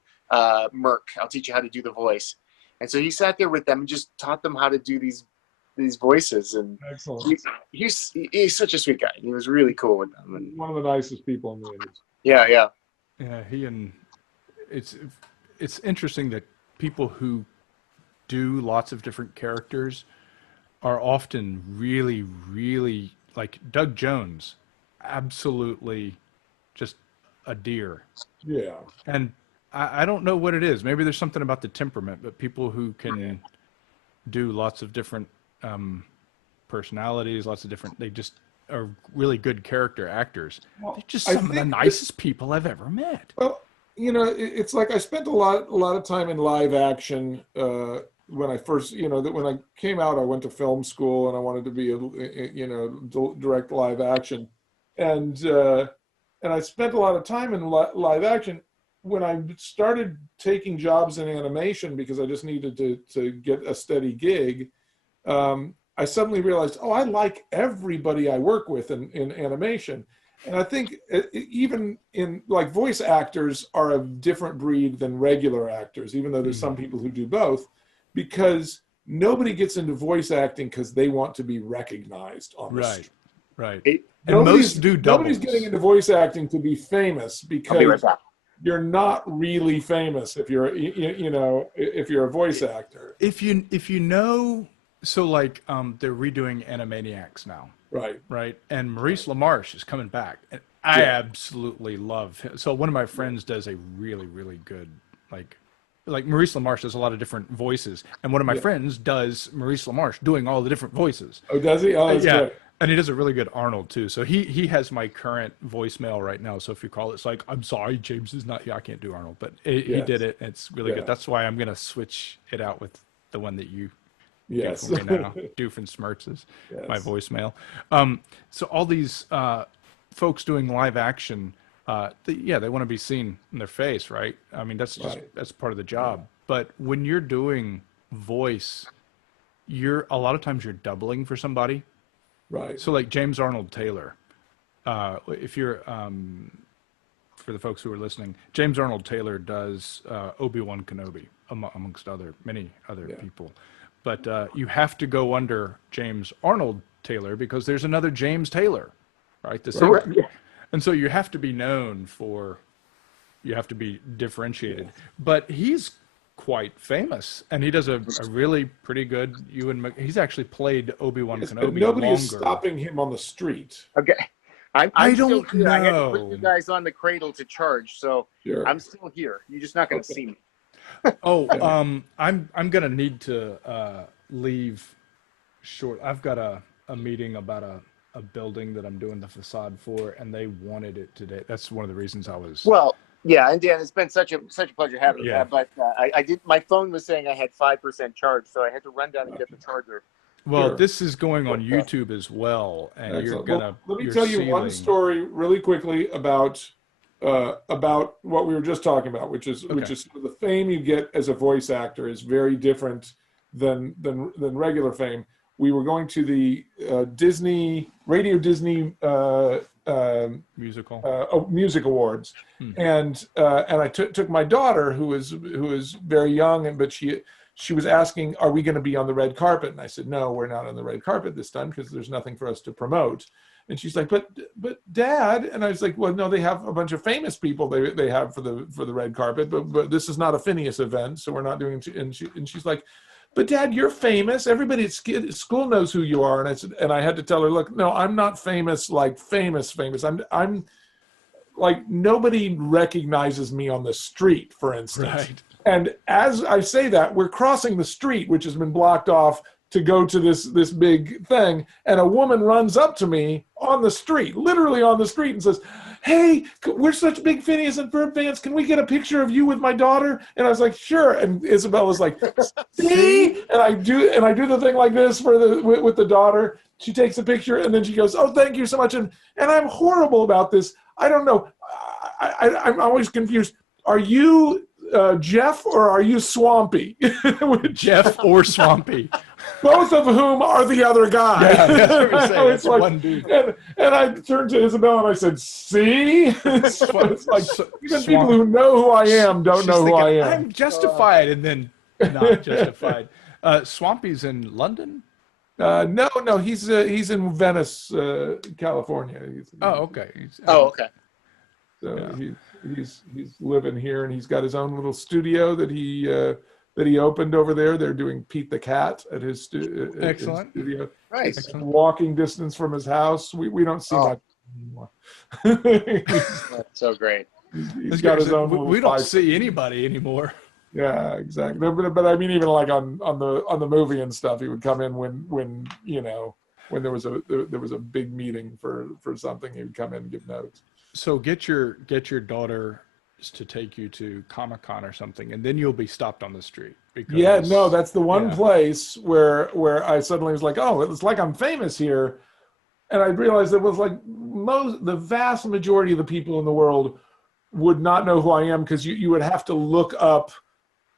Merc. I'll teach you how to do the voice. And so he sat there with them and just taught them how to do these voices, and he's such a sweet guy. He was really cool with them, and one of the nicest people in the industry. Yeah. It's interesting that people who do lots of different characters are often really, really, like Doug Jones, absolutely just a deer. Yeah. And I don't know what it is. Maybe there's something about the temperament, but people who can do lots of different personalities, they just are really good character actors. They're just some of the nicest people I've ever met. Well, it's like I spent a lot of time in live action when I first, when I came out, I went to film school and I wanted to be direct live action, and I spent a lot of time in live action. When I started taking jobs in animation because I just needed to get a steady gig, I suddenly realized, I like everybody I work with in animation. And I think even in like voice actors are a different breed than regular actors, even though there's some people who do both, because nobody gets into voice acting because they want to be recognized on the street. Right. And most do doubles. Nobody's getting into voice acting to be famous because you're not really famous if you're if you're a voice actor. If you know, so like they're redoing Animaniacs now, Right. and Maurice LaMarche is coming back, and I absolutely love him. So one of my friends does a really, really good like Maurice LaMarche does a lot of different voices, and one of my friends does Maurice LaMarche doing all the different voices. Oh, does he? Oh, that's great. And he does a really good Arnold too. So he has my current voicemail right now. So if you call it, it's like, I'm sorry, James is not here. I can't do Arnold, but he did it. And it's really good. That's why I'm going to switch it out with the one that you do for me now. Doofenshmirtz is my voicemail. So all these folks doing live action, they want to be seen in their face, right? I mean, that's part of the job. But when you're doing voice, a lot of times you're doubling for somebody. Right. So like James Arnold Taylor, if you're, for the folks who are listening, James Arnold Taylor does Obi-Wan Kenobi, amongst many other people. But you have to go under James Arnold Taylor because there's another James Taylor, right? The singer. Yeah. And so you have to be known you have to be differentiated. But he's quite famous, and he does a really pretty good he's actually played Obi-Wan Kenobi. Nobody is stopping him on the street. Okay. I don't still here. know. I had to put you guys on the cradle to charge, so I'm still here. You're just not going to see me. I'm gonna need to leave short. I've got a meeting about a building that I'm doing the facade for, and they wanted it today. That's one of the reasons I was. Well, yeah, and Dan, it's been such a pleasure having you. But I did. My phone was saying I had 5% charge, so I had to run down and get the charger. Well, this is going on YouTube as well, and Excellent. you're gonna. Let me tell you one story really quickly about what we were just talking about, which is the fame you get as a voice actor is very different than regular fame. We were going to the Radio Disney music awards, and I took my daughter who was very young, but she was asking, are we going to be on the red carpet? And I said, no, we're not on the red carpet this time because there's nothing for us to promote. And she's like, but Dad, and I was like, well, no, they have a bunch of famous people they have for the red carpet, but this is not a Phineas event, so we're not doing. And she's like, but Dad, you're famous. Everybody at school knows who you are. And I said, and I had to tell her, look, no, I'm not famous like famous. I'm like, nobody recognizes me on the street, for instance. Right. And as I say that, we're crossing the street, which has been blocked off to go to this big thing. And a woman runs up to me on the street, literally on the street, and says, hey, we're such big Phineas and Ferb fans. Can we get a picture of you with my daughter? And I was like, sure. And Isabel was like, see? And I do the thing like this with the daughter. She takes a picture and then she goes, oh, thank you so much. And I'm horrible about this. I don't know. I'm always confused. Are you Jeff or are you Swampy? Jeff or Swampy. Both of whom are the other guy. Yeah, that's what saying. It's like, one dude. And I turned to Isabel and I said, see? So it's like even people who know who I am don't know who I am. I'm justified and then not justified. Swampy's in London? No, he's in Venice, California. Okay. Okay. So yeah. He's living here, and he's got his own little studio that he opened over there. They're doing Pete the Cat at his, Excellent. His studio. Nice. Excellent. Walking distance from his house. We don't see much anymore. That's so great. He's got his own. We don't see anybody anymore. Yeah, exactly. But I mean, even like on the movie and stuff, he would come in when there was a big meeting for something. He would come in and give notes. So get your daughter to take you to Comic-Con or something, and then you'll be stopped on the street. Because, that's the one place where I suddenly was like, oh, it's like I'm famous here, and I realized it was like the vast majority of the people in the world would not know who I am because you would have to look up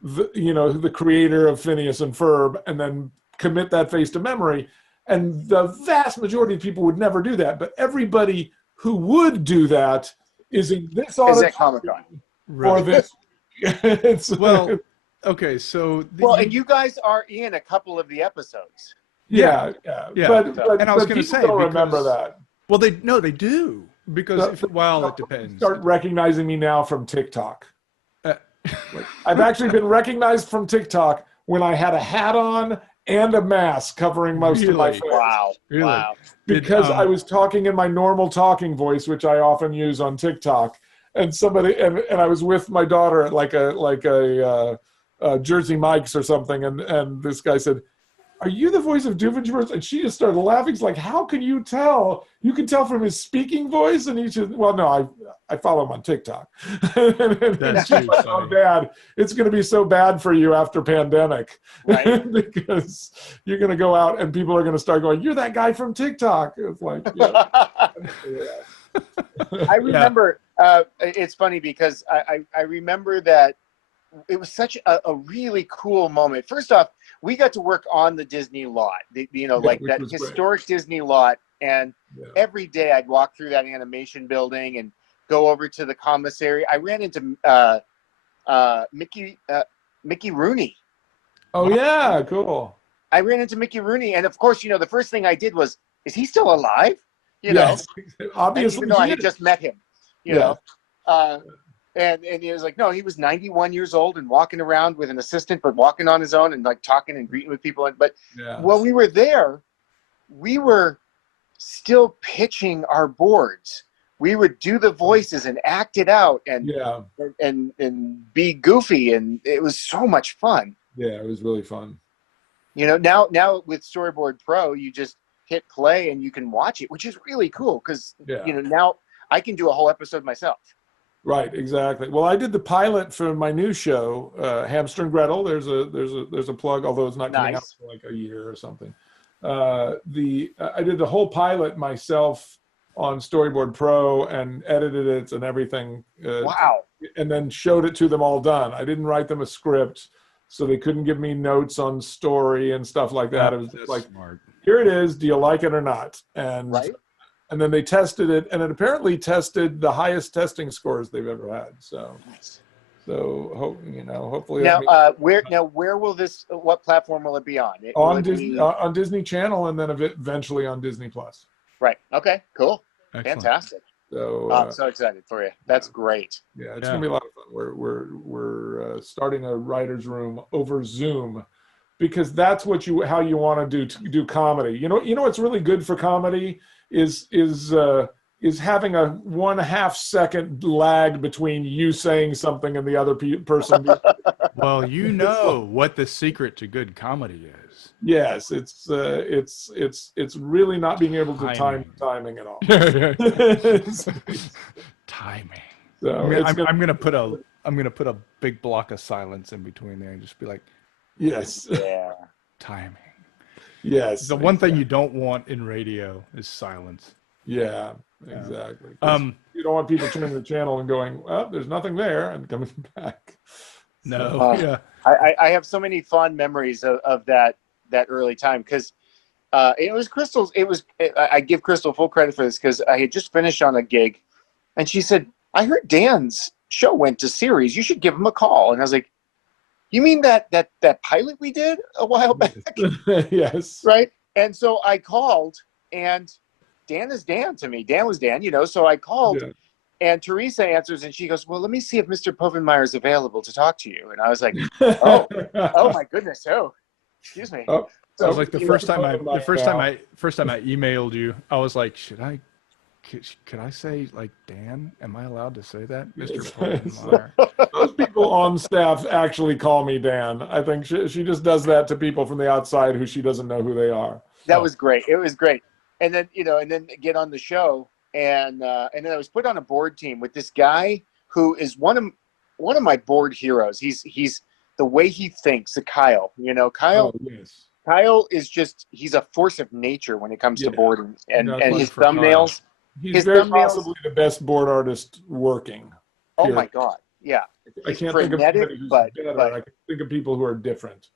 the creator of Phineas and Ferb and then commit that face to memory, and the vast majority of people would never do that, but everybody who would do that is in this auditorium at Comic-Con. Or this. Well, okay, so and you guys are in a couple of the episodes. Yeah. But and I was going to say, don't remember that. Well, they do. Because it depends. Start recognizing me now from TikTok. Uh, I've actually been recognized from TikTok when I had a hat on and a mask covering most of my face. Wow. Really? Wow. Because I was talking in my normal talking voice, which I often use on TikTok, and somebody and I was with my daughter at like a Jersey Mike's or something, and this guy said, "Are you the voice of Doofenshmirtz?" And she just started laughing. She's like, "How can you tell? You can tell from his speaking voice." And he said, "Well, no, I follow him on TikTok." That's too like, funny. "Oh, Dad, it's going to be so bad for you after pandemic, Right. because you're going to go out and people are going to start going, 'You're that guy from TikTok.'" It's like, yeah. I remember, it's funny because I remember that it was such a really cool moment. First off, we got to work on the Disney lot, like that historic Disney lot. And every day I'd walk through that animation building and go over to the commissary. I ran into Mickey Rooney. Oh, yeah, cool. I ran into Mickey Rooney. And of course, the first thing I did was, is he still alive? Yes, obviously. Even though I had just met him, you know. And he was like, no, he was 91 years old and walking around with an assistant, but walking on his own and like talking and greeting with people. But when we were there, we were still pitching our boards. We would do the voices and act it out and be goofy. And it was so much fun. Yeah, it was really fun. Now with Storyboard Pro, you just hit play and you can watch it, which is really cool because, now I can do a whole episode myself. Right, exactly. Well, I did the pilot for my new show, Hamster and Gretel. There's a plug, although it's not coming out for like a year or something. I did the whole pilot myself on Storyboard Pro and edited it and everything. Wow! And then showed it to them all done. I didn't write them a script, so they couldn't give me notes on story and stuff like that. It was just like, smart. Here it is. Do you like it or not? And And then they tested it, and it apparently tested the highest testing scores they've ever had. So hopefully. Where will this? What platform will it be on? On Disney Channel, and then eventually on Disney Plus. Right. Okay. Cool. Excellent. Fantastic. So I'm so excited for you. That's great. Yeah, it's gonna be a lot of fun. We're starting a writers' room over Zoom, because that's how you want to do comedy. You know what's really good for comedy is having a 1/2 second lag between you saying something and the other person. Well, what the secret to good comedy is. Yes, it's really not being able to time timing at all. Timing. So I'm gonna put a big block of silence in between there and just be like, yes, timing. Yes. The one thing you don't want in radio is silence. Yeah, exactly. You don't want people turning the channel and going, well, there's nothing there, and coming back. No. I have so many fond memories of that early time, because it was Crystal's. I give Crystal full credit for this, because I had just finished on a gig, and she said, I heard Dan's show went to series. You should give him a call. And I was like, you mean that pilot we did a while back? Yes. Right. And so I called, and Dan is Dan to me. Dan was Dan, so I called, and Teresa answers, and she goes, well, let me see if Mr. Povenmire is available to talk to you. And I was like, oh my goodness. Oh, excuse me. Oh, I was like, the first time I emailed you, I was like, could I say like Dan? Am I allowed to say that, Mr. Povenmire? Those people on staff actually call me Dan. I think she just does that to people from the outside who she doesn't know who they are. That was great. It was great. And then get on the show, and then I was put on a board team with this guy who is one of my board heroes. He's the way he thinks. Kyle. Kyle. Oh, yes. Kyle is he's a force of nature when it comes to boarding, and his thumbnails. He's very possibly the best board artist working. Oh my God! Yeah, I can't think of anybody who's better. I can think of people who are different.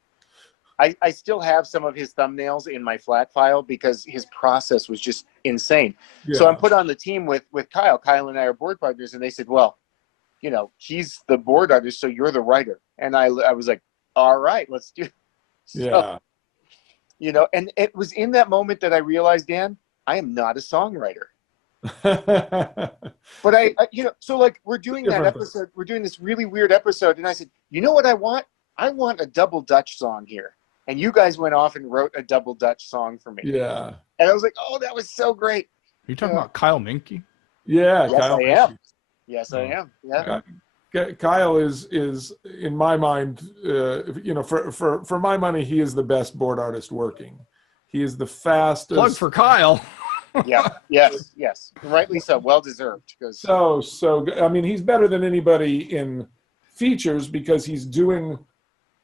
I still have some of his thumbnails in my flat file because his process was just insane. Yeah. So I'm put on the team with Kyle. Kyle and I are board partners, and they said, well, he's the board artist, so you're the writer. And I was like, all right, let's do it. So, and it was in that moment that I realized, Dan, I am not a songwriter. But so like we're doing that Different. episode. We're doing this really weird episode, and I said, you know what I want? I want a double Dutch song here. And you guys went off and wrote a double Dutch song for me. Yeah. And I was like, oh, that was so great. Are you talking about Kyle Minke? Yeah. Yes, Kyle I am. Yes, I am. Yeah. Kyle is in my mind, for my money, he is the best board artist working. He is the fastest. Plug for Kyle. Yeah. Yes. Rightly so. Well deserved. So I mean, he's better than anybody in features because he's doing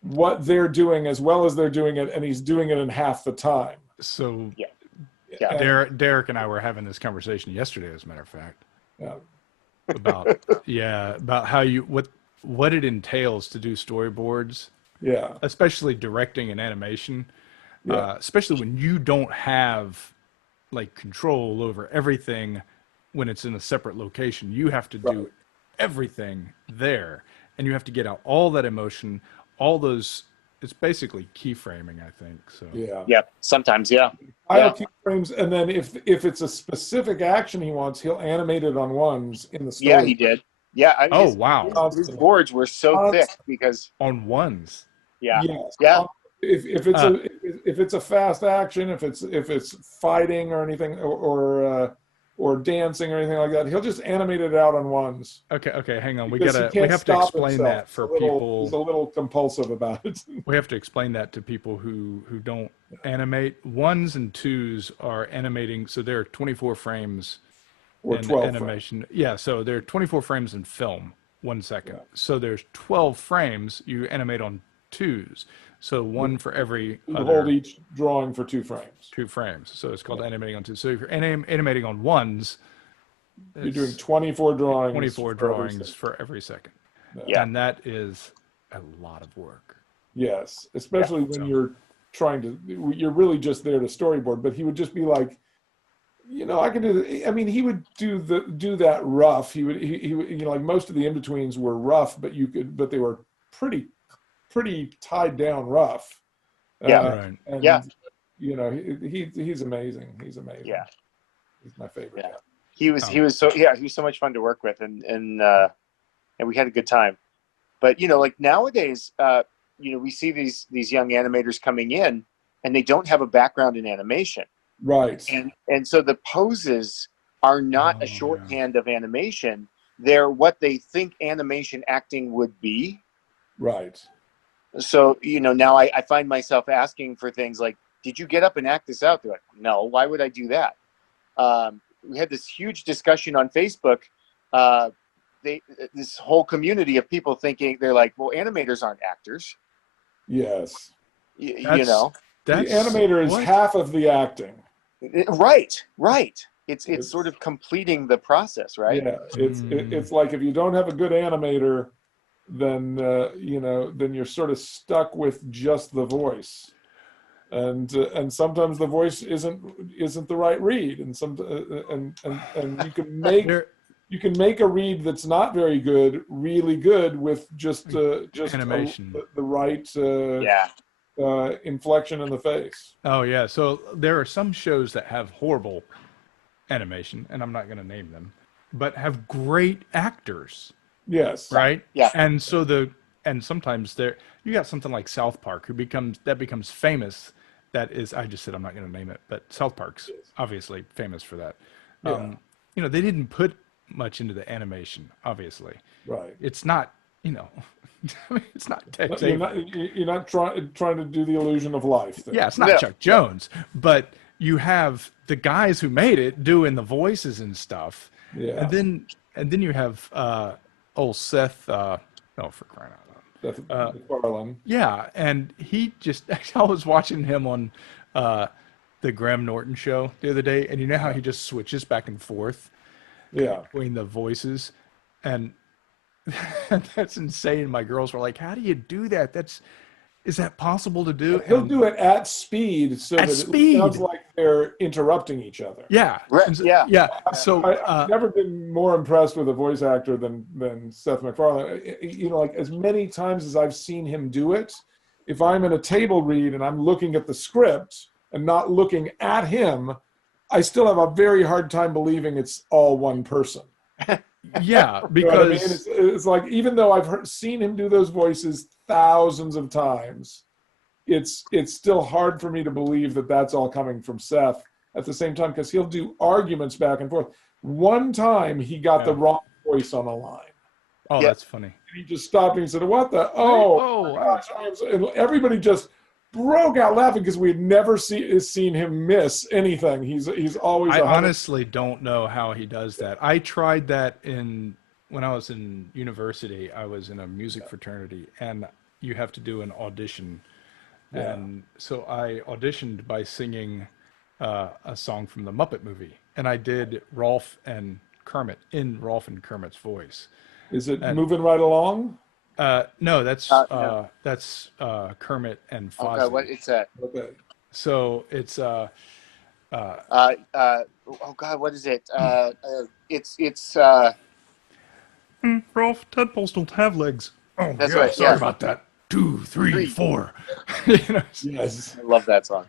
what they're doing as well as they're doing it, and he's doing it in half the time. So Yeah. Derek and I were having this conversation yesterday, as a matter of fact. Yeah. About how what it entails to do storyboards. Yeah. Especially directing and animation. Yeah. Especially when you don't have like control over everything when it's in a separate location. You have to do everything there, and you have to get out all that emotion, all those. It's basically keyframing, I think. So Sometimes, yeah. Keyframes, and then if it's a specific action he wants, he'll animate it on ones in the story. Yeah, he did. Yeah. Wow. His boards were so thick because on ones. Yeah. Yes. Yeah. If it's a fast action, if it's fighting or anything, or dancing or anything like that, he'll just animate it out on ones. Okay, hang on. We Because have to explain that for people. He's a little compulsive about it. We have to explain that to people who don't animate. Ones and twos are animating, so there are 24 frames Or in 12 animation. frames. Yeah, so there are 24 frames in film, 1 second. Yeah. So there's 12 frames you animate on twos. So one for every You other hold each drawing for 2 frames. 2 frames. So it's called animating on two. So if you're animating on ones, You're doing 24 drawings. 24 drawings for every second. Yeah. And that is a lot of work. Yes, especially when you're you're really just there to storyboard. But he would just be like, I can do. I mean, he would do that rough. He would like most of the in betweens were rough, but they were pretty tied down rough. Right. And, he's amazing. He's amazing. Yeah. He's my favorite. Yeah. He was so much fun to work with, and we had a good time. But like nowadays, we see these young animators coming in, and they don't have a background in animation. Right. And so the poses are not a shorthand of animation. They're what they think animation acting would be. Right. So, now I find myself asking for things like, did you get up and act this out? They're like, no, why would I do that? We had this huge discussion on Facebook. This whole community of people thinking, they're like, well, animators aren't actors. Yes. The animator is half of the acting. Right. It's sort of completing the process, right? Yeah. It's like if you don't have a good animator, then you're sort of stuck with just the voice, and sometimes the voice isn't the right read, and you can make a read that's not very good really good with just animation, the right inflection in the face. Oh yeah, so there are some shows that have horrible animation, and I'm not going to name them, but have great actors. Yes. Right. Yeah. And sometimes you got something like South Park becomes famous. That is, I just said I'm not going to name it, but South Park's obviously famous for that. Yeah. They didn't put much into the animation, obviously. Right. It's not, it's not Tex You're not trying to do the illusion of life there. Yeah, it's not Chuck Jones, but you have the guys who made it doing the voices and stuff. Yeah. And then you have old Seth, for crying out loud. MacFarlane. Yeah, and I was watching him on the Graham Norton show the other day, and you know how he just switches back and forth between the voices, and that's insane. My girls were like, how do you do that? Is that possible to do? He'll do it at speed so that it sounds like they're interrupting each other. Yeah. Right. Yeah. So I've never been more impressed with a voice actor than Seth MacFarlane. Like as many times as I've seen him do it, if I'm in a table read and I'm looking at the script and not looking at him, I still have a very hard time believing it's all one person. Yeah, because you know what I mean? It's like, even though I've seen him do those voices thousands of times, it's still hard for me to believe that that's all coming from Seth at the same time, because he'll do arguments back and forth. One time he got the wrong voice on a line. Oh, that's funny. And he just stopped me and said, "What the? Oh, gosh." And everybody just broke out laughing because we had never seen him miss anything. He's always. I honestly don't know how he does that. I tried that when I was in university. I was in a music fraternity, and you have to do an audition. Yeah. And so I auditioned by singing a song from the Muppet movie, and I did Rolf and Kermit in Rolf and Kermit's voice. Is it Moving Right Along? No, that's no. That's Kermit and Fozzie. Okay, what it's that? Okay. So it's oh God, what is it? It's Rolf, tadpoles don't have legs. Oh, that's yeah, right. Sorry about that. 2, 3, 4. You know? Yes. I love that song.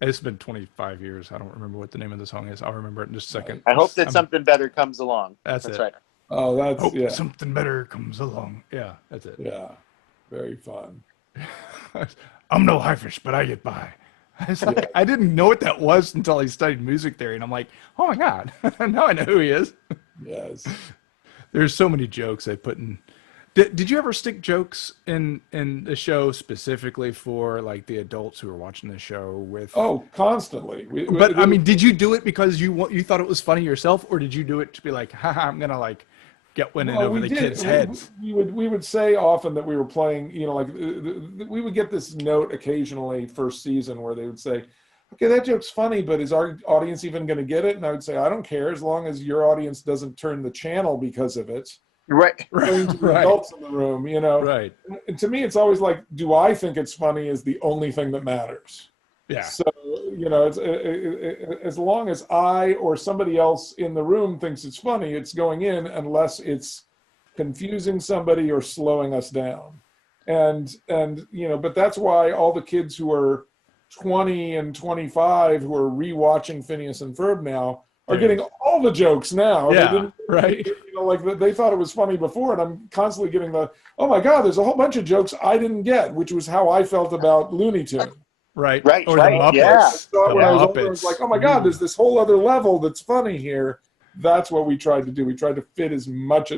It's been 25 years. I don't remember what the name of the song is. I'll remember it in just a second. I hope that something better comes along. That's it. Right. Oh, that's something better comes along. Yeah, that's it. Yeah, very fun. I'm no high fish, but I get by. I didn't know what that was until I studied music theory, and I'm like, oh my God, now I know who he is. Yes. There's so many jokes I put in. Did you ever stick jokes in the show specifically for like the adults who were watching the show with? Oh, constantly. But I mean, did you do it because you thought it was funny yourself, or did you do it to be like, haha, I'm gonna like get one in over the kids' heads? We would say often that we were playing, you know, like we would get this note occasionally first season where they would say, okay, that joke's funny, but is our audience even going to get it? And I would say, I don't care, as long as your audience doesn't turn the channel because of it. Right. To the adults in the room, you know. Right. And to me, it's always like, do I think it's funny is the only thing that matters. Yeah. So, you know, it's as long as I or somebody else in the room thinks it's funny, it's going in, unless it's confusing somebody or slowing us down. And you know, but that's why all the kids who are 20 and 25 who are rewatching Phineas and Ferb now are getting all the jokes now. Yeah, right. You know, like they thought it was funny before, and I'm constantly getting oh my God, there's a whole bunch of jokes I didn't get, which was how I felt about Looney Tunes. Right. Or the Muppets. Yeah. When I was older, I was like, oh my God, there's this whole other level that's funny here. That's what we tried to do. We tried to fit as much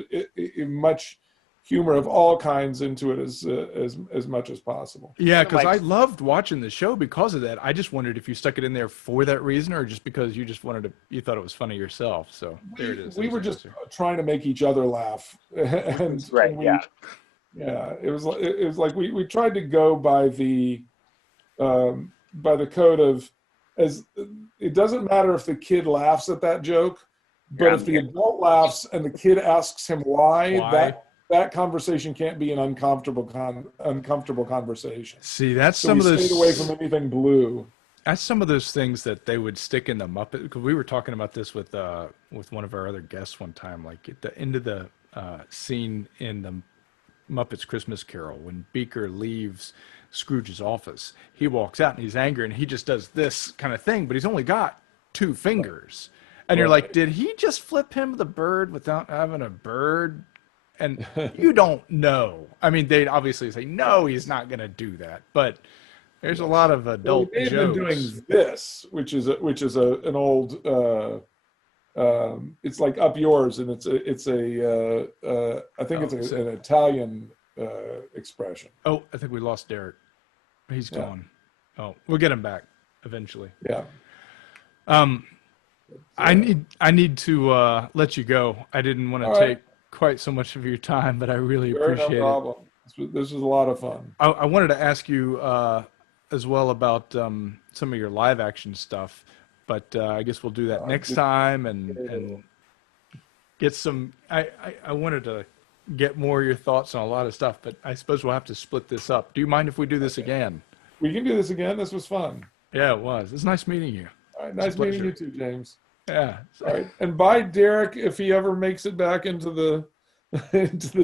humor of all kinds into it as much as possible. Yeah, because I loved watching the show because of that. I just wondered if you stuck it in there for that reason, or just because you just you thought it was funny yourself. So there it is. We were just trying to make each other laugh. And it was like we tried to go by the code of, as it doesn't matter if the kid laughs at that joke, but if the adult laughs and the kid asks him why? That conversation can't be an uncomfortable conversation. See, that's so some of those. Stayed away from anything blue. That's some of those things that they would stick in the Muppet. Because we were talking about this with one of our other guests one time. Like at the end of the scene in the Muppets Christmas Carol, when Beaker leaves Scrooge's office, he walks out and he's angry and he just does this kind of thing, but he's only got 2 fingers. And you're like, did he just flip him the bird without having a bird? And you don't know. I mean, they'd obviously say, no, he's not going to do that. But there's a lot of adult jokes. They've been doing this, which is an old, it's like Up Yours, and it's an Italian expression. Oh, I think we lost Derek. He's gone. Oh, we'll get him back eventually. Yeah. I need to let you go. I didn't want to take quite so much of your time, but I really appreciate it. No problem. This was a lot of fun. I wanted to ask you as well about some of your live action stuff, but I guess we'll do that next time and get some. I wanted to get more of your thoughts on a lot of stuff, but I suppose we'll have to split this up. Do you mind if we do this again? We can do this again. This was fun. Yeah, it was. It's nice meeting you. All right, nice meeting you too, James. Yeah. All right, and bye, Derek, if he ever makes it back into the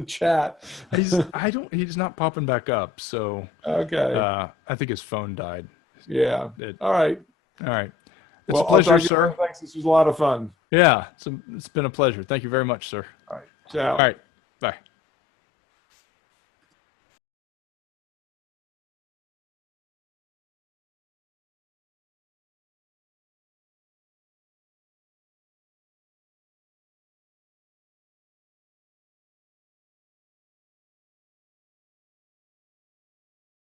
chat. He's not popping back up. So okay. I think his phone died. Yeah. All right. It's a pleasure, I'll talk to you sir. later. Thanks. This was a lot of fun. Yeah, it's been a pleasure. Thank you very much, sir. All right. Ciao. All right. Bye.